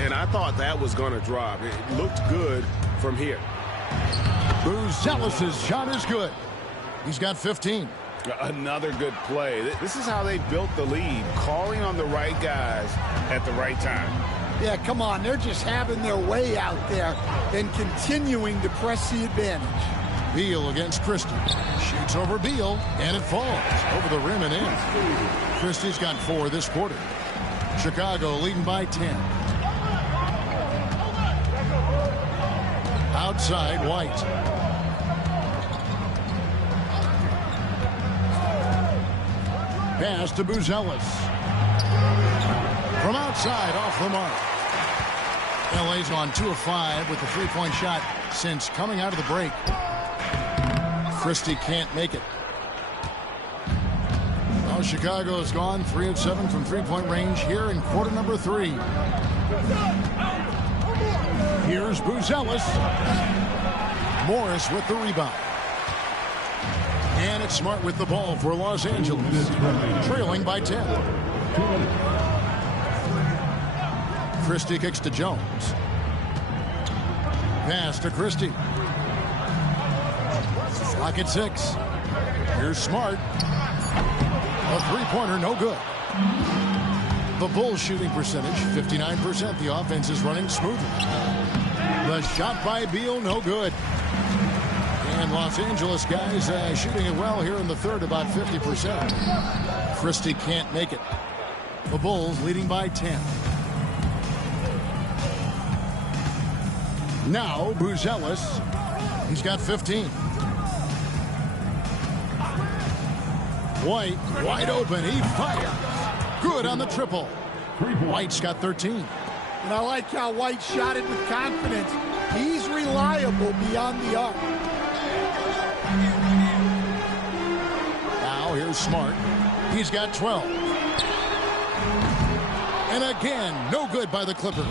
And I thought that was going to drop. It looked good from here. Buzelis' shot is good. He's got 15. Another good play. This is how they built the lead, calling on the right guys at the right time. Yeah, come on. They're just having their way out there and continuing to press the advantage. Beal against Christie. Shoots over Beal, and it falls over the rim and in. Christie's got 4 this quarter. Chicago leading by 10. Outside, White. Pass to Buzelis. From outside, off the mark. LA's gone 2 of 5 with the 3-point shot since coming out of the break. Christie can't make it. Now Chicago has gone 3 of 7 from 3-point range here in quarter number 3. Here's Buzelis. Morris with the rebound. And it's Smart with the ball for Los Angeles. Trailing by 10. Christie kicks to Jones. Pass to Christie. Clock at 6. Here's Smart. A 3-pointer, no good. The Bulls shooting percentage, 59%. The offense is running smoothly. The shot by Beal, no good. And Los Angeles guys shooting it well here in the third, about 50%. Christie can't make it. The Bulls leading by 10. Now Buzelis. He's got 15. White wide open. He fires. Good on the triple. White's got 13. And I like how White shot it with confidence. He's reliable beyond the arc. Now here's Smart. He's got 12. And again, no good by the Clippers.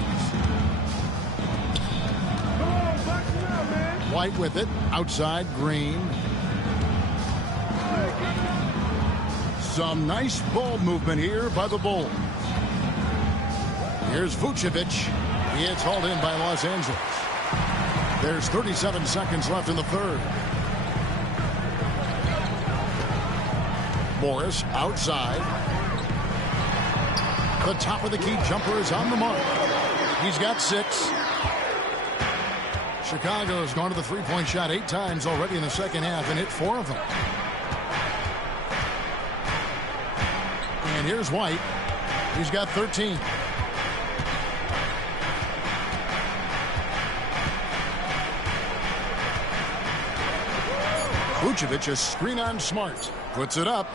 White with it. Outside, Green. Some nice ball movement here by the Bulls. Here's Vucevic. It's hauled in by Los Angeles. There's 37 seconds left in the third. Morris outside. The top of the key jumper is on the mark. He's got 6. Chicago has gone to the 3-point shot 8 times already in the second half and hit 4 of them. And here's White. He's got 13. Vucevic, a screen on Smart. Puts it up.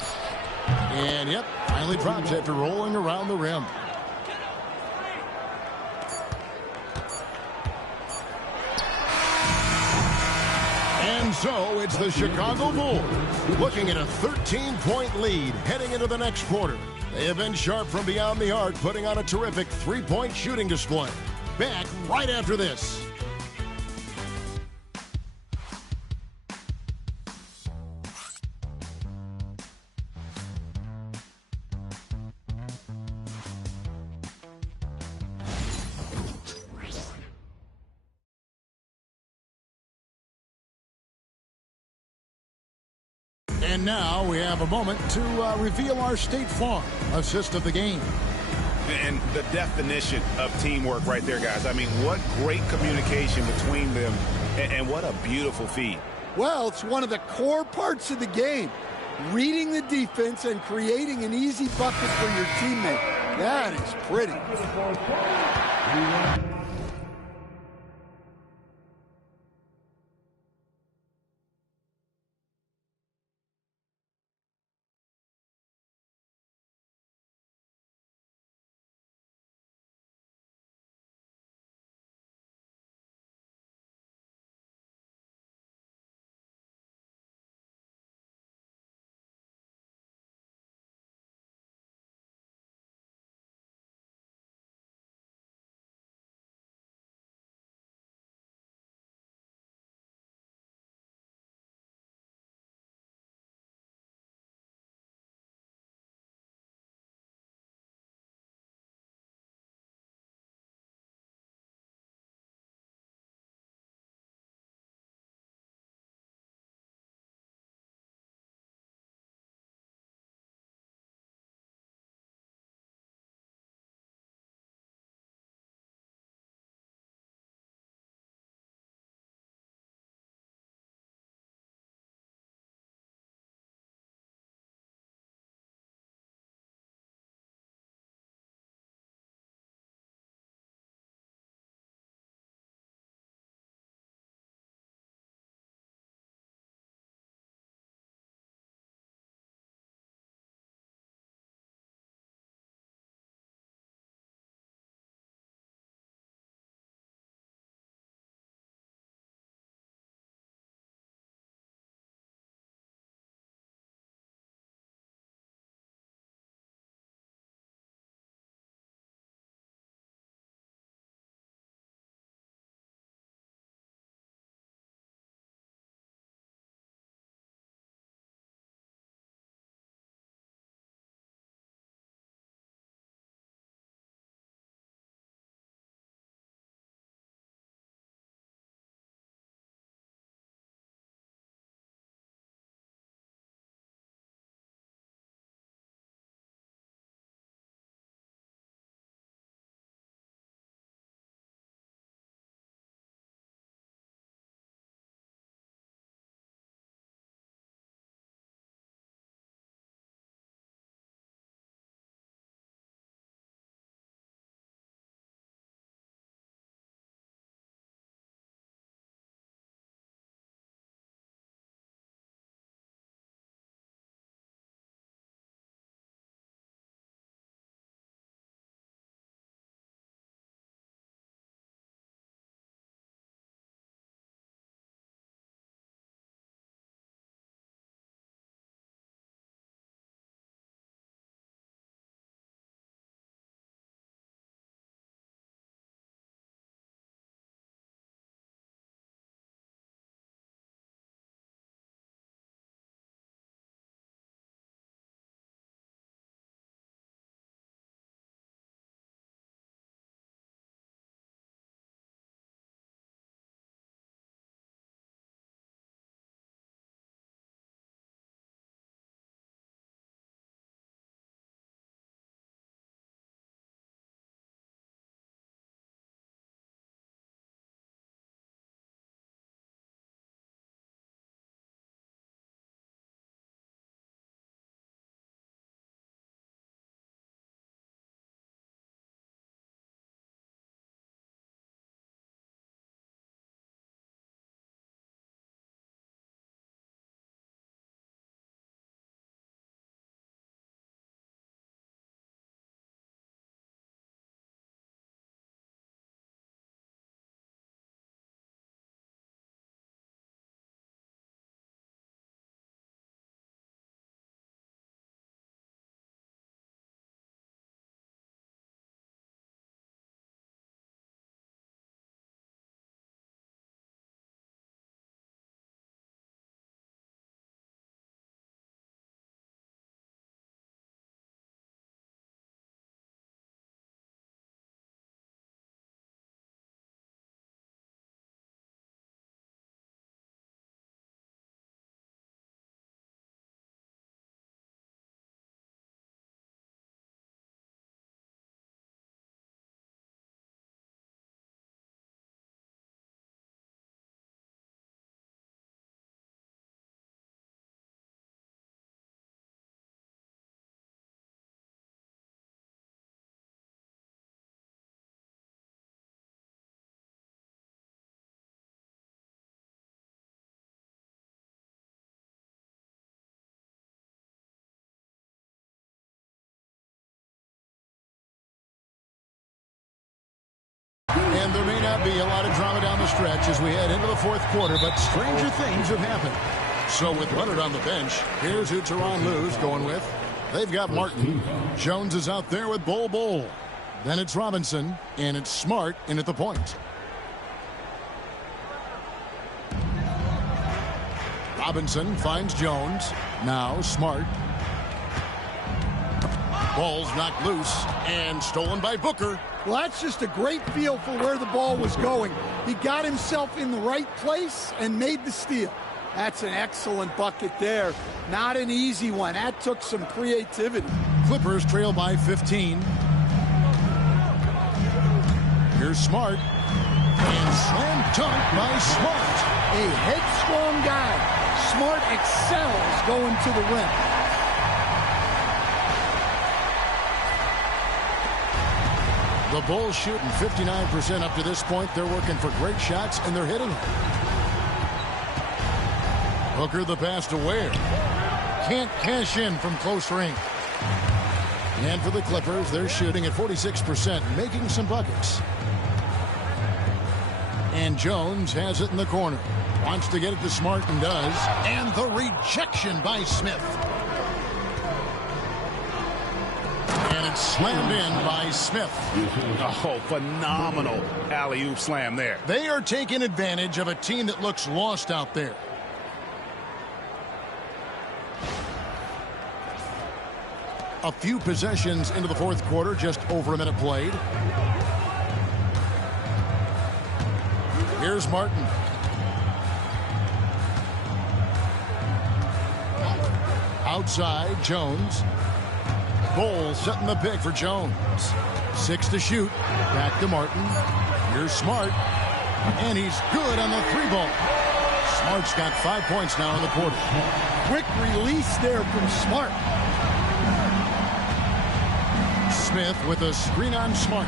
And, yep, finally drops after rolling around the rim. And So it's the Chicago Bulls looking at a 13-point lead heading into the next quarter. They have been sharp from beyond the arc, putting on a terrific three-point shooting display. Back right after this. And now we have a moment to reveal our State Farm assist of the game. And the definition of teamwork right there, guys. I mean, what great communication between them, and what a beautiful feat. Well, it's one of the core parts of the game. Reading the defense and creating an easy bucket for your teammate. That is pretty. to be a lot of drama down the stretch as we head into the fourth quarter, but stranger things have happened. So with Leonard on the bench, here's who Tyronn Lue's going with. They've got Martin. Jones is out there with Bol. Then it's Robinson, and it's Smart in at the point. Robinson finds Jones. Now Smart. Ball's knocked loose and stolen by Booker. Well, that's just a great feel for where the ball was going. He got himself in the right place and made the steal. That's an excellent bucket there. Not an easy one. That took some creativity. Clippers trail by 15. Here's Smart. And slam dunk by Smart. A headstrong guy. Smart excels going to the rim. The Bulls shooting 59% up to this point. They're working for great shots, and they're hitting them. Booker the pass to Ware. Can't cash in from close range. And for the Clippers, they're shooting at 46%, making some buckets. And Jones has it in the corner. Wants to get it to Smart and does. And the rejection by Smith. And it's slammed in by Smith. Oh, phenomenal alley-oop slam there. They are taking advantage of a team that looks lost out there. A few possessions into the fourth quarter, just over a minute played. Here's Martin. Outside, Jones. Bol setting the pick for Jones. 6 to shoot. Back to Martin. Here's Smart. And he's good on the three ball. Smart's got 5 points now in the quarter. Quick release there from Smart. Smith with a screen on Smart.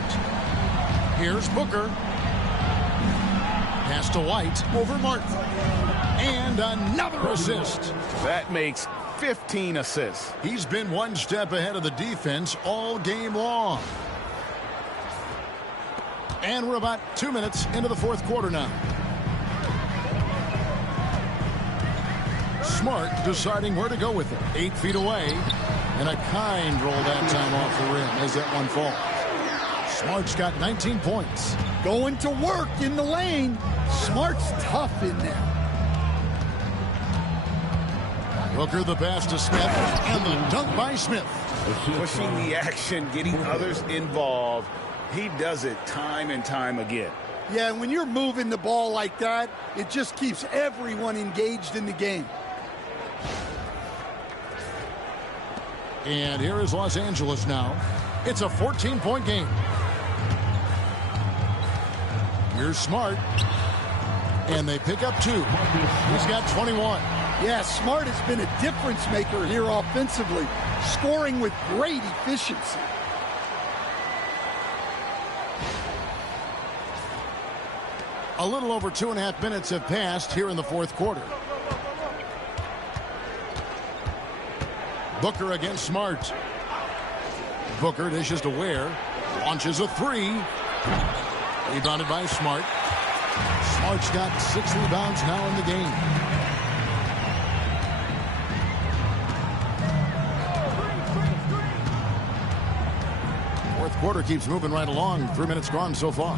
Here's Booker. Pass to White over Martin. And another assist. That makes 15 assists. He's been one step ahead of the defense all game long. And we're about 2 minutes into the fourth quarter now. Smart deciding where to go with it. 8 feet away. And a kind roll that time off the rim as that one falls. Smart's got 19 points. Going to work in the lane. Smart's tough in there. Booker the pass to Smith, and the dunk by Smith. Pushing the action, getting others involved. He does it time and time again. Yeah, and when you're moving the ball like that, it just keeps everyone engaged in the game. And here is Los Angeles now. It's a 14-point game. Here's Smart. And they pick up 2. He's got 21. Yeah, Smart has been a difference maker here offensively, scoring with great efficiency. A little over 2.5 minutes have passed here in the fourth quarter. Booker against Smart. Booker dishes to Ware. Launches a 3. Rebounded by Smart. Smart's got 6 rebounds now in the game. Fourth quarter keeps moving right along. 3 minutes gone so far.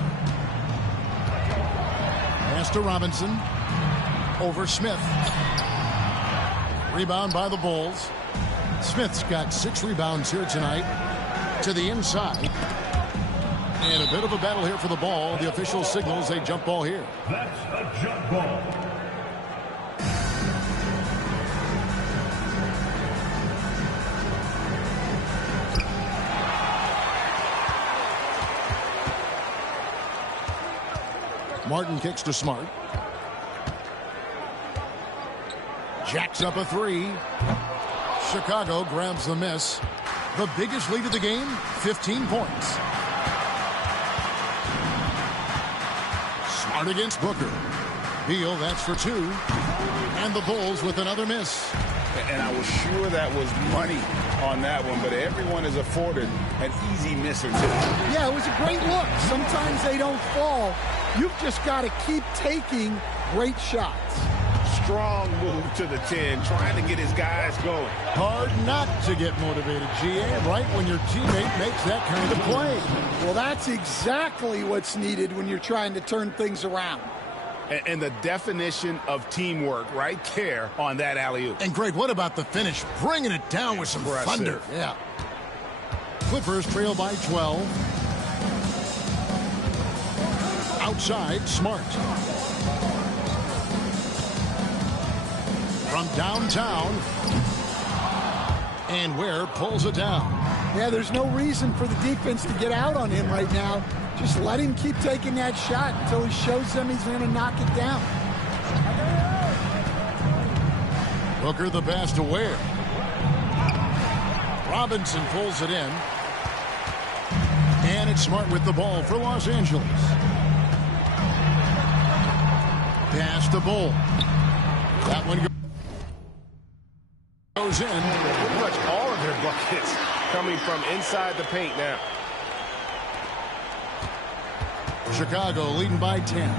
Pass to Robinson. Over Smith. Rebound by the Bulls. Smith's got 6 rebounds here tonight. To the inside. And a bit of a battle here for the ball. The official signals a jump ball here. That's a jump ball. Martin kicks to Smart. Jacks up a 3. Chicago grabs the miss. The biggest lead of the game, 15 points. Smart against Booker. Beal, that's for 2. And the Bulls with another miss. And I was sure that was money on that one, but everyone is afforded an easy miss or 2. Yeah, it was a great look. Sometimes they don't fall, You've just got to keep taking great shots. Strong move to the 10, trying to get his guys going. Hard not to get motivated, GA, right when your teammate makes that kind of play. Well, that's exactly what's needed when you're trying to turn things around. And the definition of teamwork right there on that alley-oop. And, Greg, what about the finish? Bringing it down with some thunder. Yeah. Clippers trail by 12. Outside, Smart. From downtown. And Ware pulls it down. Yeah, there's no reason for the defense to get out on him right now. Just let him keep taking that shot until he shows them he's going to knock it down. Booker the pass to Ware. Robinson pulls it in. And it's Smart with the ball for Los Angeles. Pass to Bull. That one goes in. Pretty much all of their buckets coming from inside the paint now. Chicago leading by 10.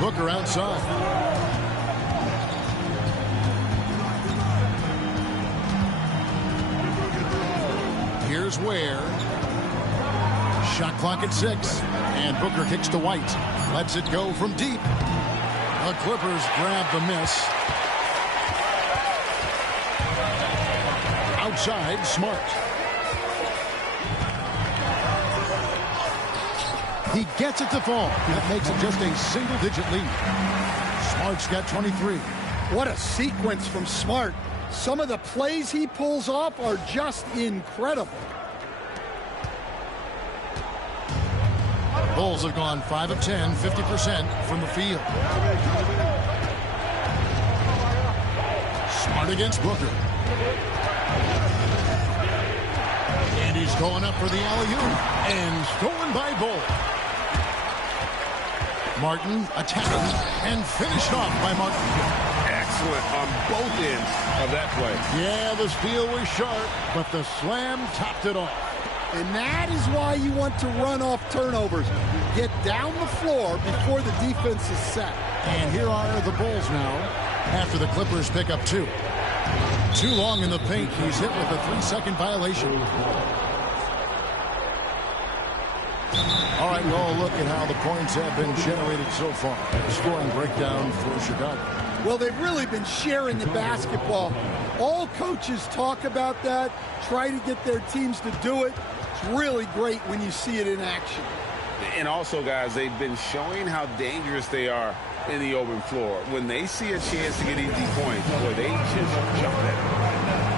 Booker outside. Here's Ware. Shot clock at 6. And Booker kicks to White. Lets it go from deep. The Clippers grab the miss. Outside, Smart. He gets it to fall. That makes it just a single-digit lead. Smart's got 23. What a sequence from Smart. Some of the plays he pulls off are just incredible. Bulls have gone 5 of 10, 50% from the field. Smart against Booker. And he's going up for the alley-oop. And stolen by Bull. Martin attacking and finished off by Martin. Excellent on both ends of that play. Yeah, the steal was sharp, but the slam topped it off. And that is why you want to run off turnovers. Get down the floor before the defense is set. And here are the Bulls now after the Clippers pick up 2. Too long in the paint. He's hit with a 3-second violation. All right, we'll look at how the points have been generated so far. The scoring breakdown for Chicago. Well, they've really been sharing the basketball. All coaches talk about that, try to get their teams to do it. It's really great when you see it in action. And also, guys, they've been showing how dangerous they are in the open floor. When they see a chance to get easy points, boy, they just jump at it.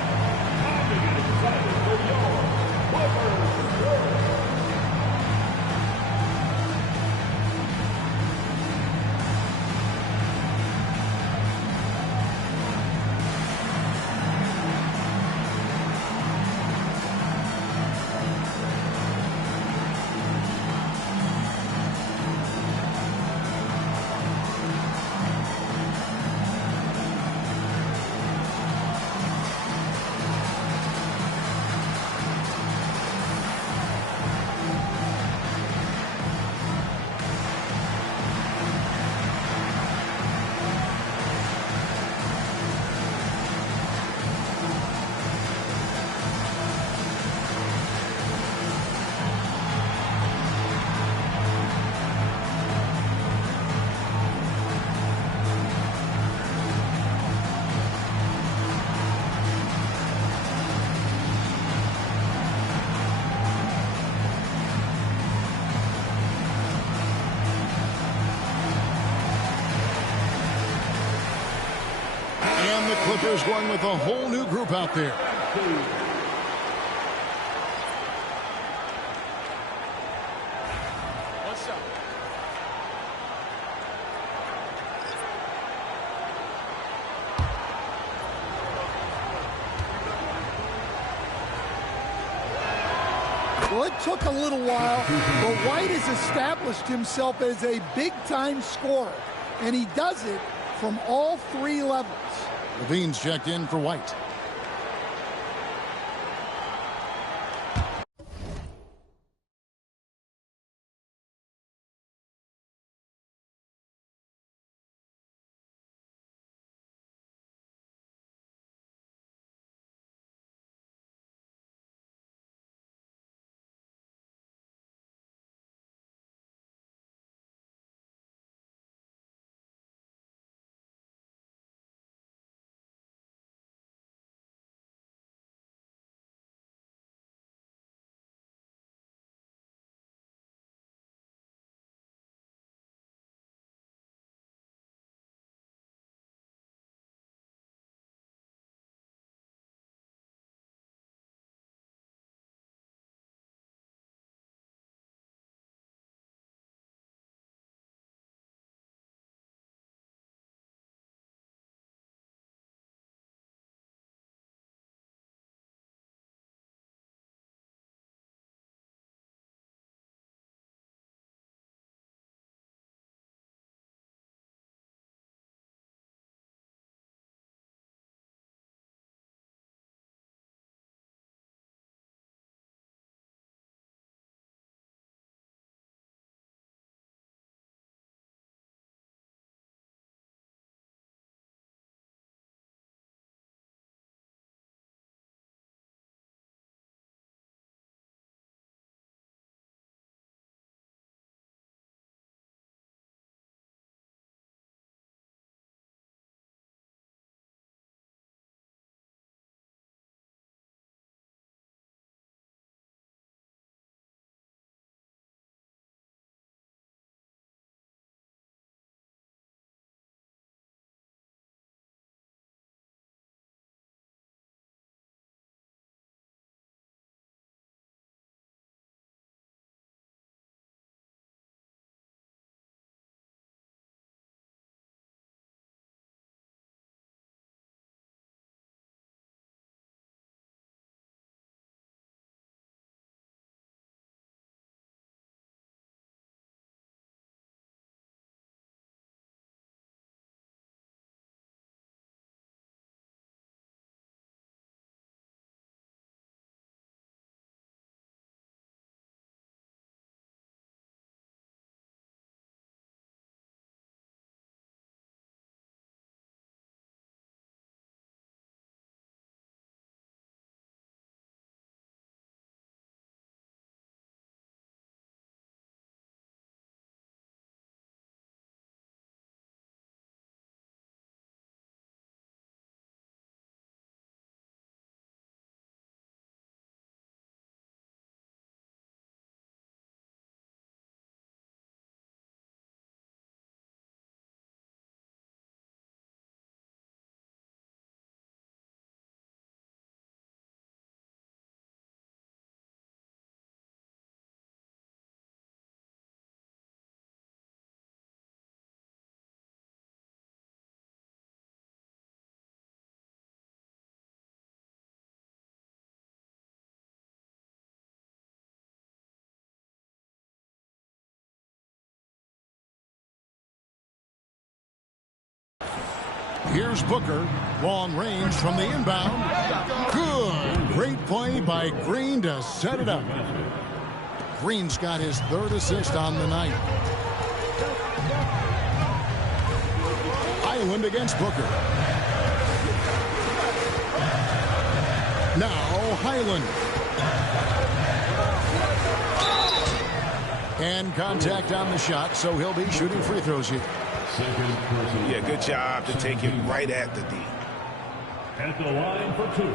Clippers going with a whole new group out there. What's up? Well, it took a little while, but White has established himself as a big-time scorer, and he does it from all 3 levels. Levine's checked in for White. Here's Booker. Long range from the inbound. Good. Great play by Green to set it up. Green's got his 3rd assist on the night. Highland against Booker. Now Highland. And contact on the shot, so he'll be shooting free throws here. Yeah, good job to take him right at the D. At the line for 2,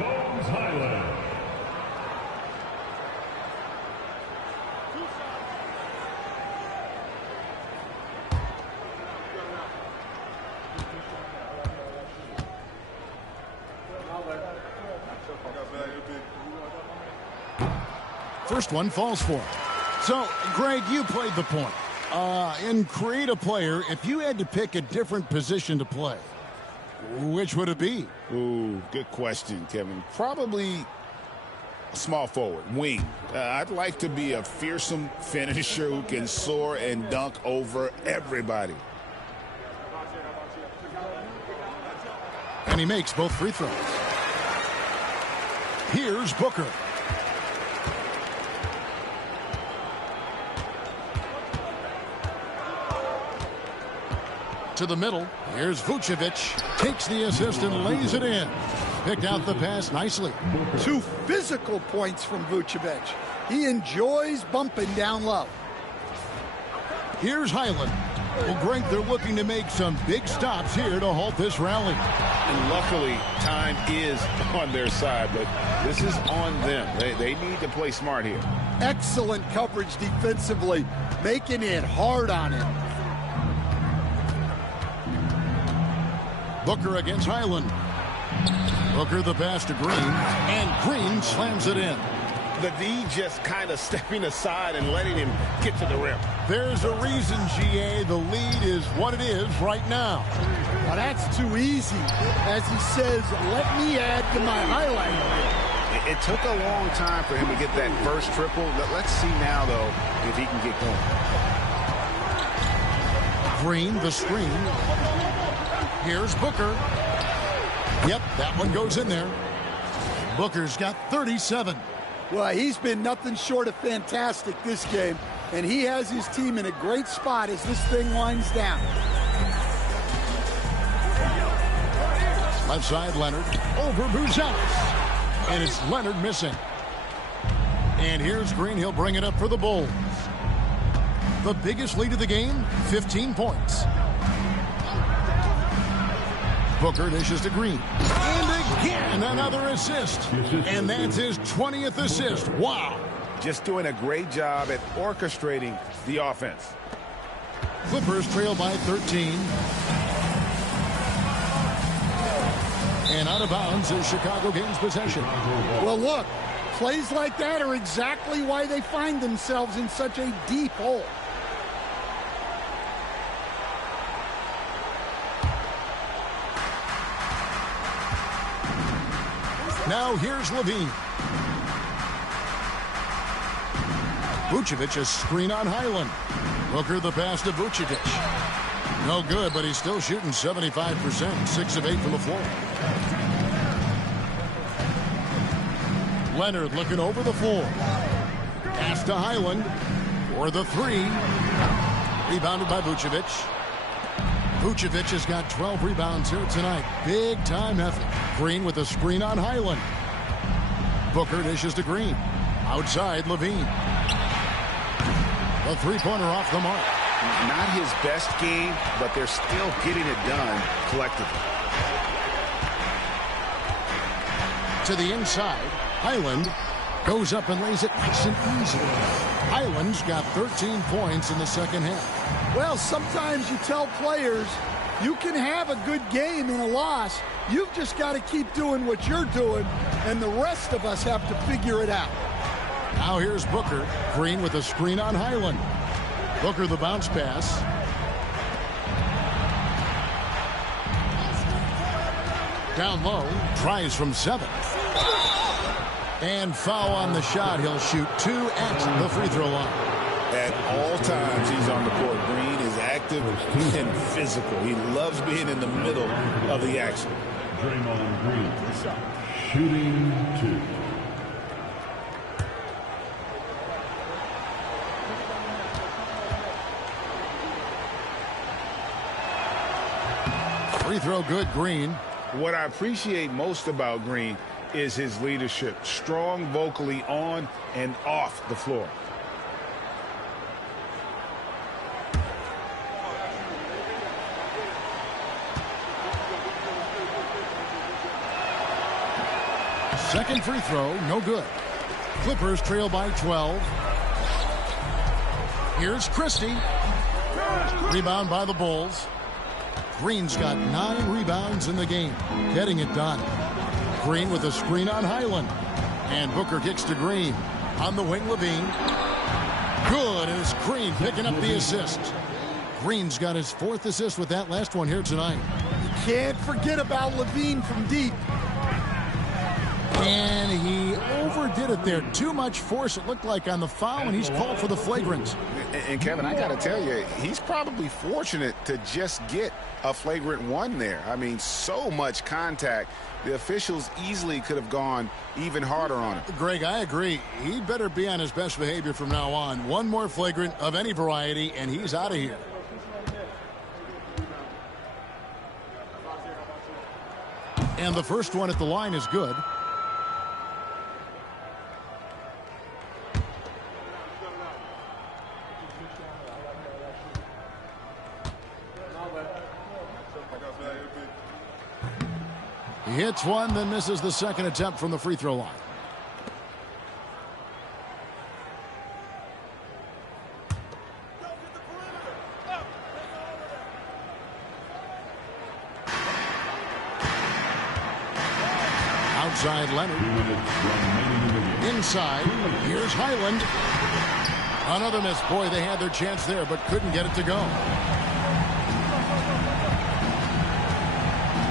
Bones Highland. First one falls for him. So, Greg, you played the point. In Create a Player, if you had to pick a different position to play, which would it be? Ooh, good question, Kevin. Probably small forward, wing. I'd like to be a fearsome finisher who can soar and dunk over everybody. And he makes both free throws. Here's Booker. To the middle. Here's Vucevic. Takes the assist and lays it in. Picked out the pass nicely. 2 physical points from Vucevic. He enjoys bumping down low. Here's Highland. Well, Greg, they're looking to make some big stops here to halt this rally. And luckily, time is on their side, but this is on them. They need to play smart here. Excellent coverage defensively, making it hard on him. Booker against Highland. Booker the pass to Green, and Green slams it in. The D just kind of stepping aside and letting him get to the rim. There's a reason, GA, the lead is what it is right now. Well, that's too easy. As he says, let me add to my highlight. It took a long time for him to get that first triple. Let's see now, though, if he can get going. Green, the screen. Here's Booker. Yep, that one goes in there. Booker's got 37. Well, he's been nothing short of fantastic this game, and he has his team in a great spot as this thing winds down. Left side, Leonard. Over Buzelis. And it's Leonard missing. And here's Green. He'll bring it up for the Bulls. The biggest lead of the game, 15 points. Booker dishes to Green. And again, another assist. And that's his 20th assist. Wow. Just doing a great job at orchestrating the offense. Clippers trail by 13. And out of bounds is Chicago gains possession. Well, look, plays like that are exactly why they find themselves in such a deep hole. Now here's Levine. Vucevic, a screen on Highland. Booker the pass to Vucevic. No good, but he's still shooting 75%, 6 of 8 from the floor. Leonard looking over the floor. Pass to Highland for the 3. Rebounded by Vucevic. Vucevic has got 12 rebounds here tonight. Big time effort. Green with a screen on Highland. Booker dishes to Green. Outside, Levine. A three-pointer off the mark. Not his best game, but they're still getting it done collectively. To the inside, Highland goes up and lays it nice and easy. Highland's got 13 points in the second half. Well, sometimes you tell players you can have a good game in a loss. You've just got to keep doing what you're doing, and the rest of us have to figure it out. Now here's Booker. Green with a screen on Highland. Booker the bounce pass. Down low, tries from 7. And foul on the shot. He'll shoot 2 at the free throw line. At all times he's on the court. Green is active and physical. He loves being in the middle of the action. Draymond Green, shooting 2. Free throw good, Green. What I appreciate most about Green is his leadership. Strong vocally on and off the floor. Second free throw, no good. Clippers trail by 12. Here's Christie. Rebound by the Bulls. Green's got 9 rebounds in the game, getting it done. Green with a screen on Highland. And Booker kicks to Green. On the wing, Levine. Good as Green picking up the assist. Green's got his 4th assist with that last one here tonight. You can't forget about Levine from deep. And he overdid it there. Too much force, it looked like, on the foul, and he's called for the flagrant. And Kevin, I got to tell you, he's probably fortunate to just get a flagrant 1 there. I mean, so much contact. The officials easily could have gone even harder on him. Greg, I agree. He better be on his best behavior from now on. One more flagrant of any variety, and he's out of here. And the first one at the line is good. He hits one, then misses the second attempt from the free throw line. Outside Leonard. Inside. Here's Highland. Another miss. Boy, they had their chance there, but couldn't get it to go.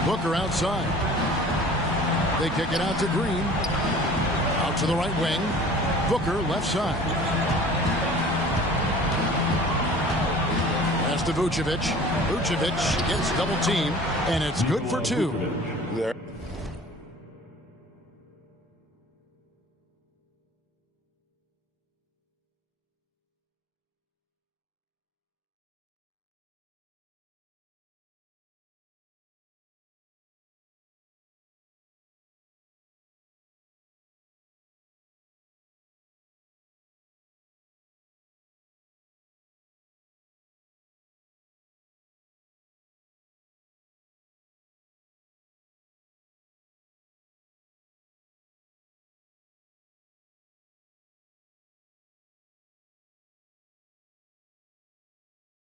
Booker outside. They kick it out to Green. Out to the right wing. Booker left side. Pass to Vucevic. Vucevic gets double team, and it's good for 2. There.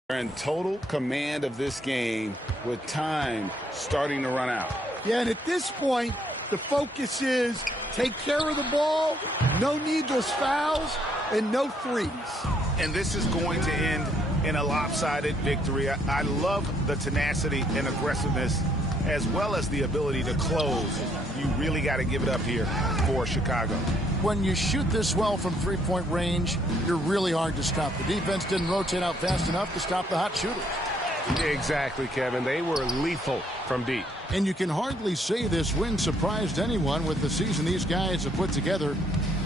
They're in total command of this game with time starting to run out. Yeah, and at this point, the focus is take care of the ball, no needless fouls, and no threes. And this is going to end in a lopsided victory. I love the tenacity and aggressiveness as well as the ability to close. You really got to give it up here for Chicago. When you shoot this well from three-point range, you're really hard to stop. The defense didn't rotate out fast enough to stop the hot shooters. Exactly, Kevin. They were lethal from deep. And you can hardly say this win surprised anyone with the season these guys have put together.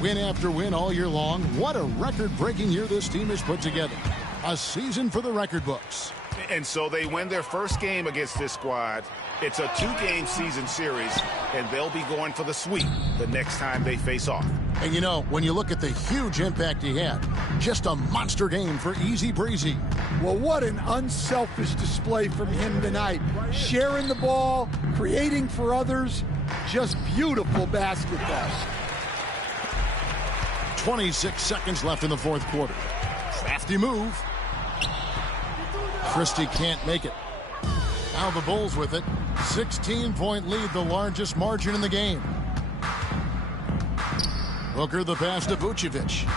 Win after win all year long. What a record-breaking year this team has put together. A season for the record books. And so they win their first game against this squad. It's a 2-game season series, and they'll be going for the sweep the next time they face off. And you know, when you look at the huge impact he had, just a monster game for Easy Breezy. Well, what an unselfish display from him tonight. Sharing the ball, creating for others, just beautiful basketball. 26 seconds left in the fourth quarter. Crafty move. Christie can't make it. Now the Bulls with it. 16-point lead, the largest margin in the game. Booker the pass to Vucevic.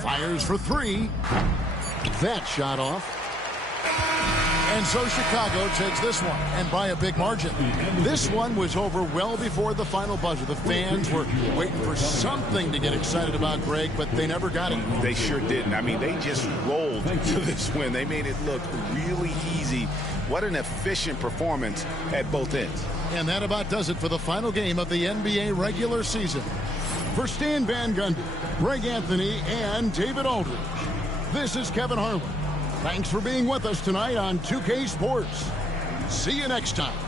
Fires for three. That shot off. And so Chicago takes this one, and by a big margin. This one was over well before the final buzzer. The fans were waiting for something to get excited about, Greg, but they never got it. They sure didn't. I mean, they just rolled to this win. They made it look really easy. What an efficient performance at both ends. And that about does it for the final game of the NBA regular season. For Stan Van Gundy, Greg Anthony, and David Aldridge, this is Kevin Harlan. Thanks for being with us tonight on 2K Sports. See you next time.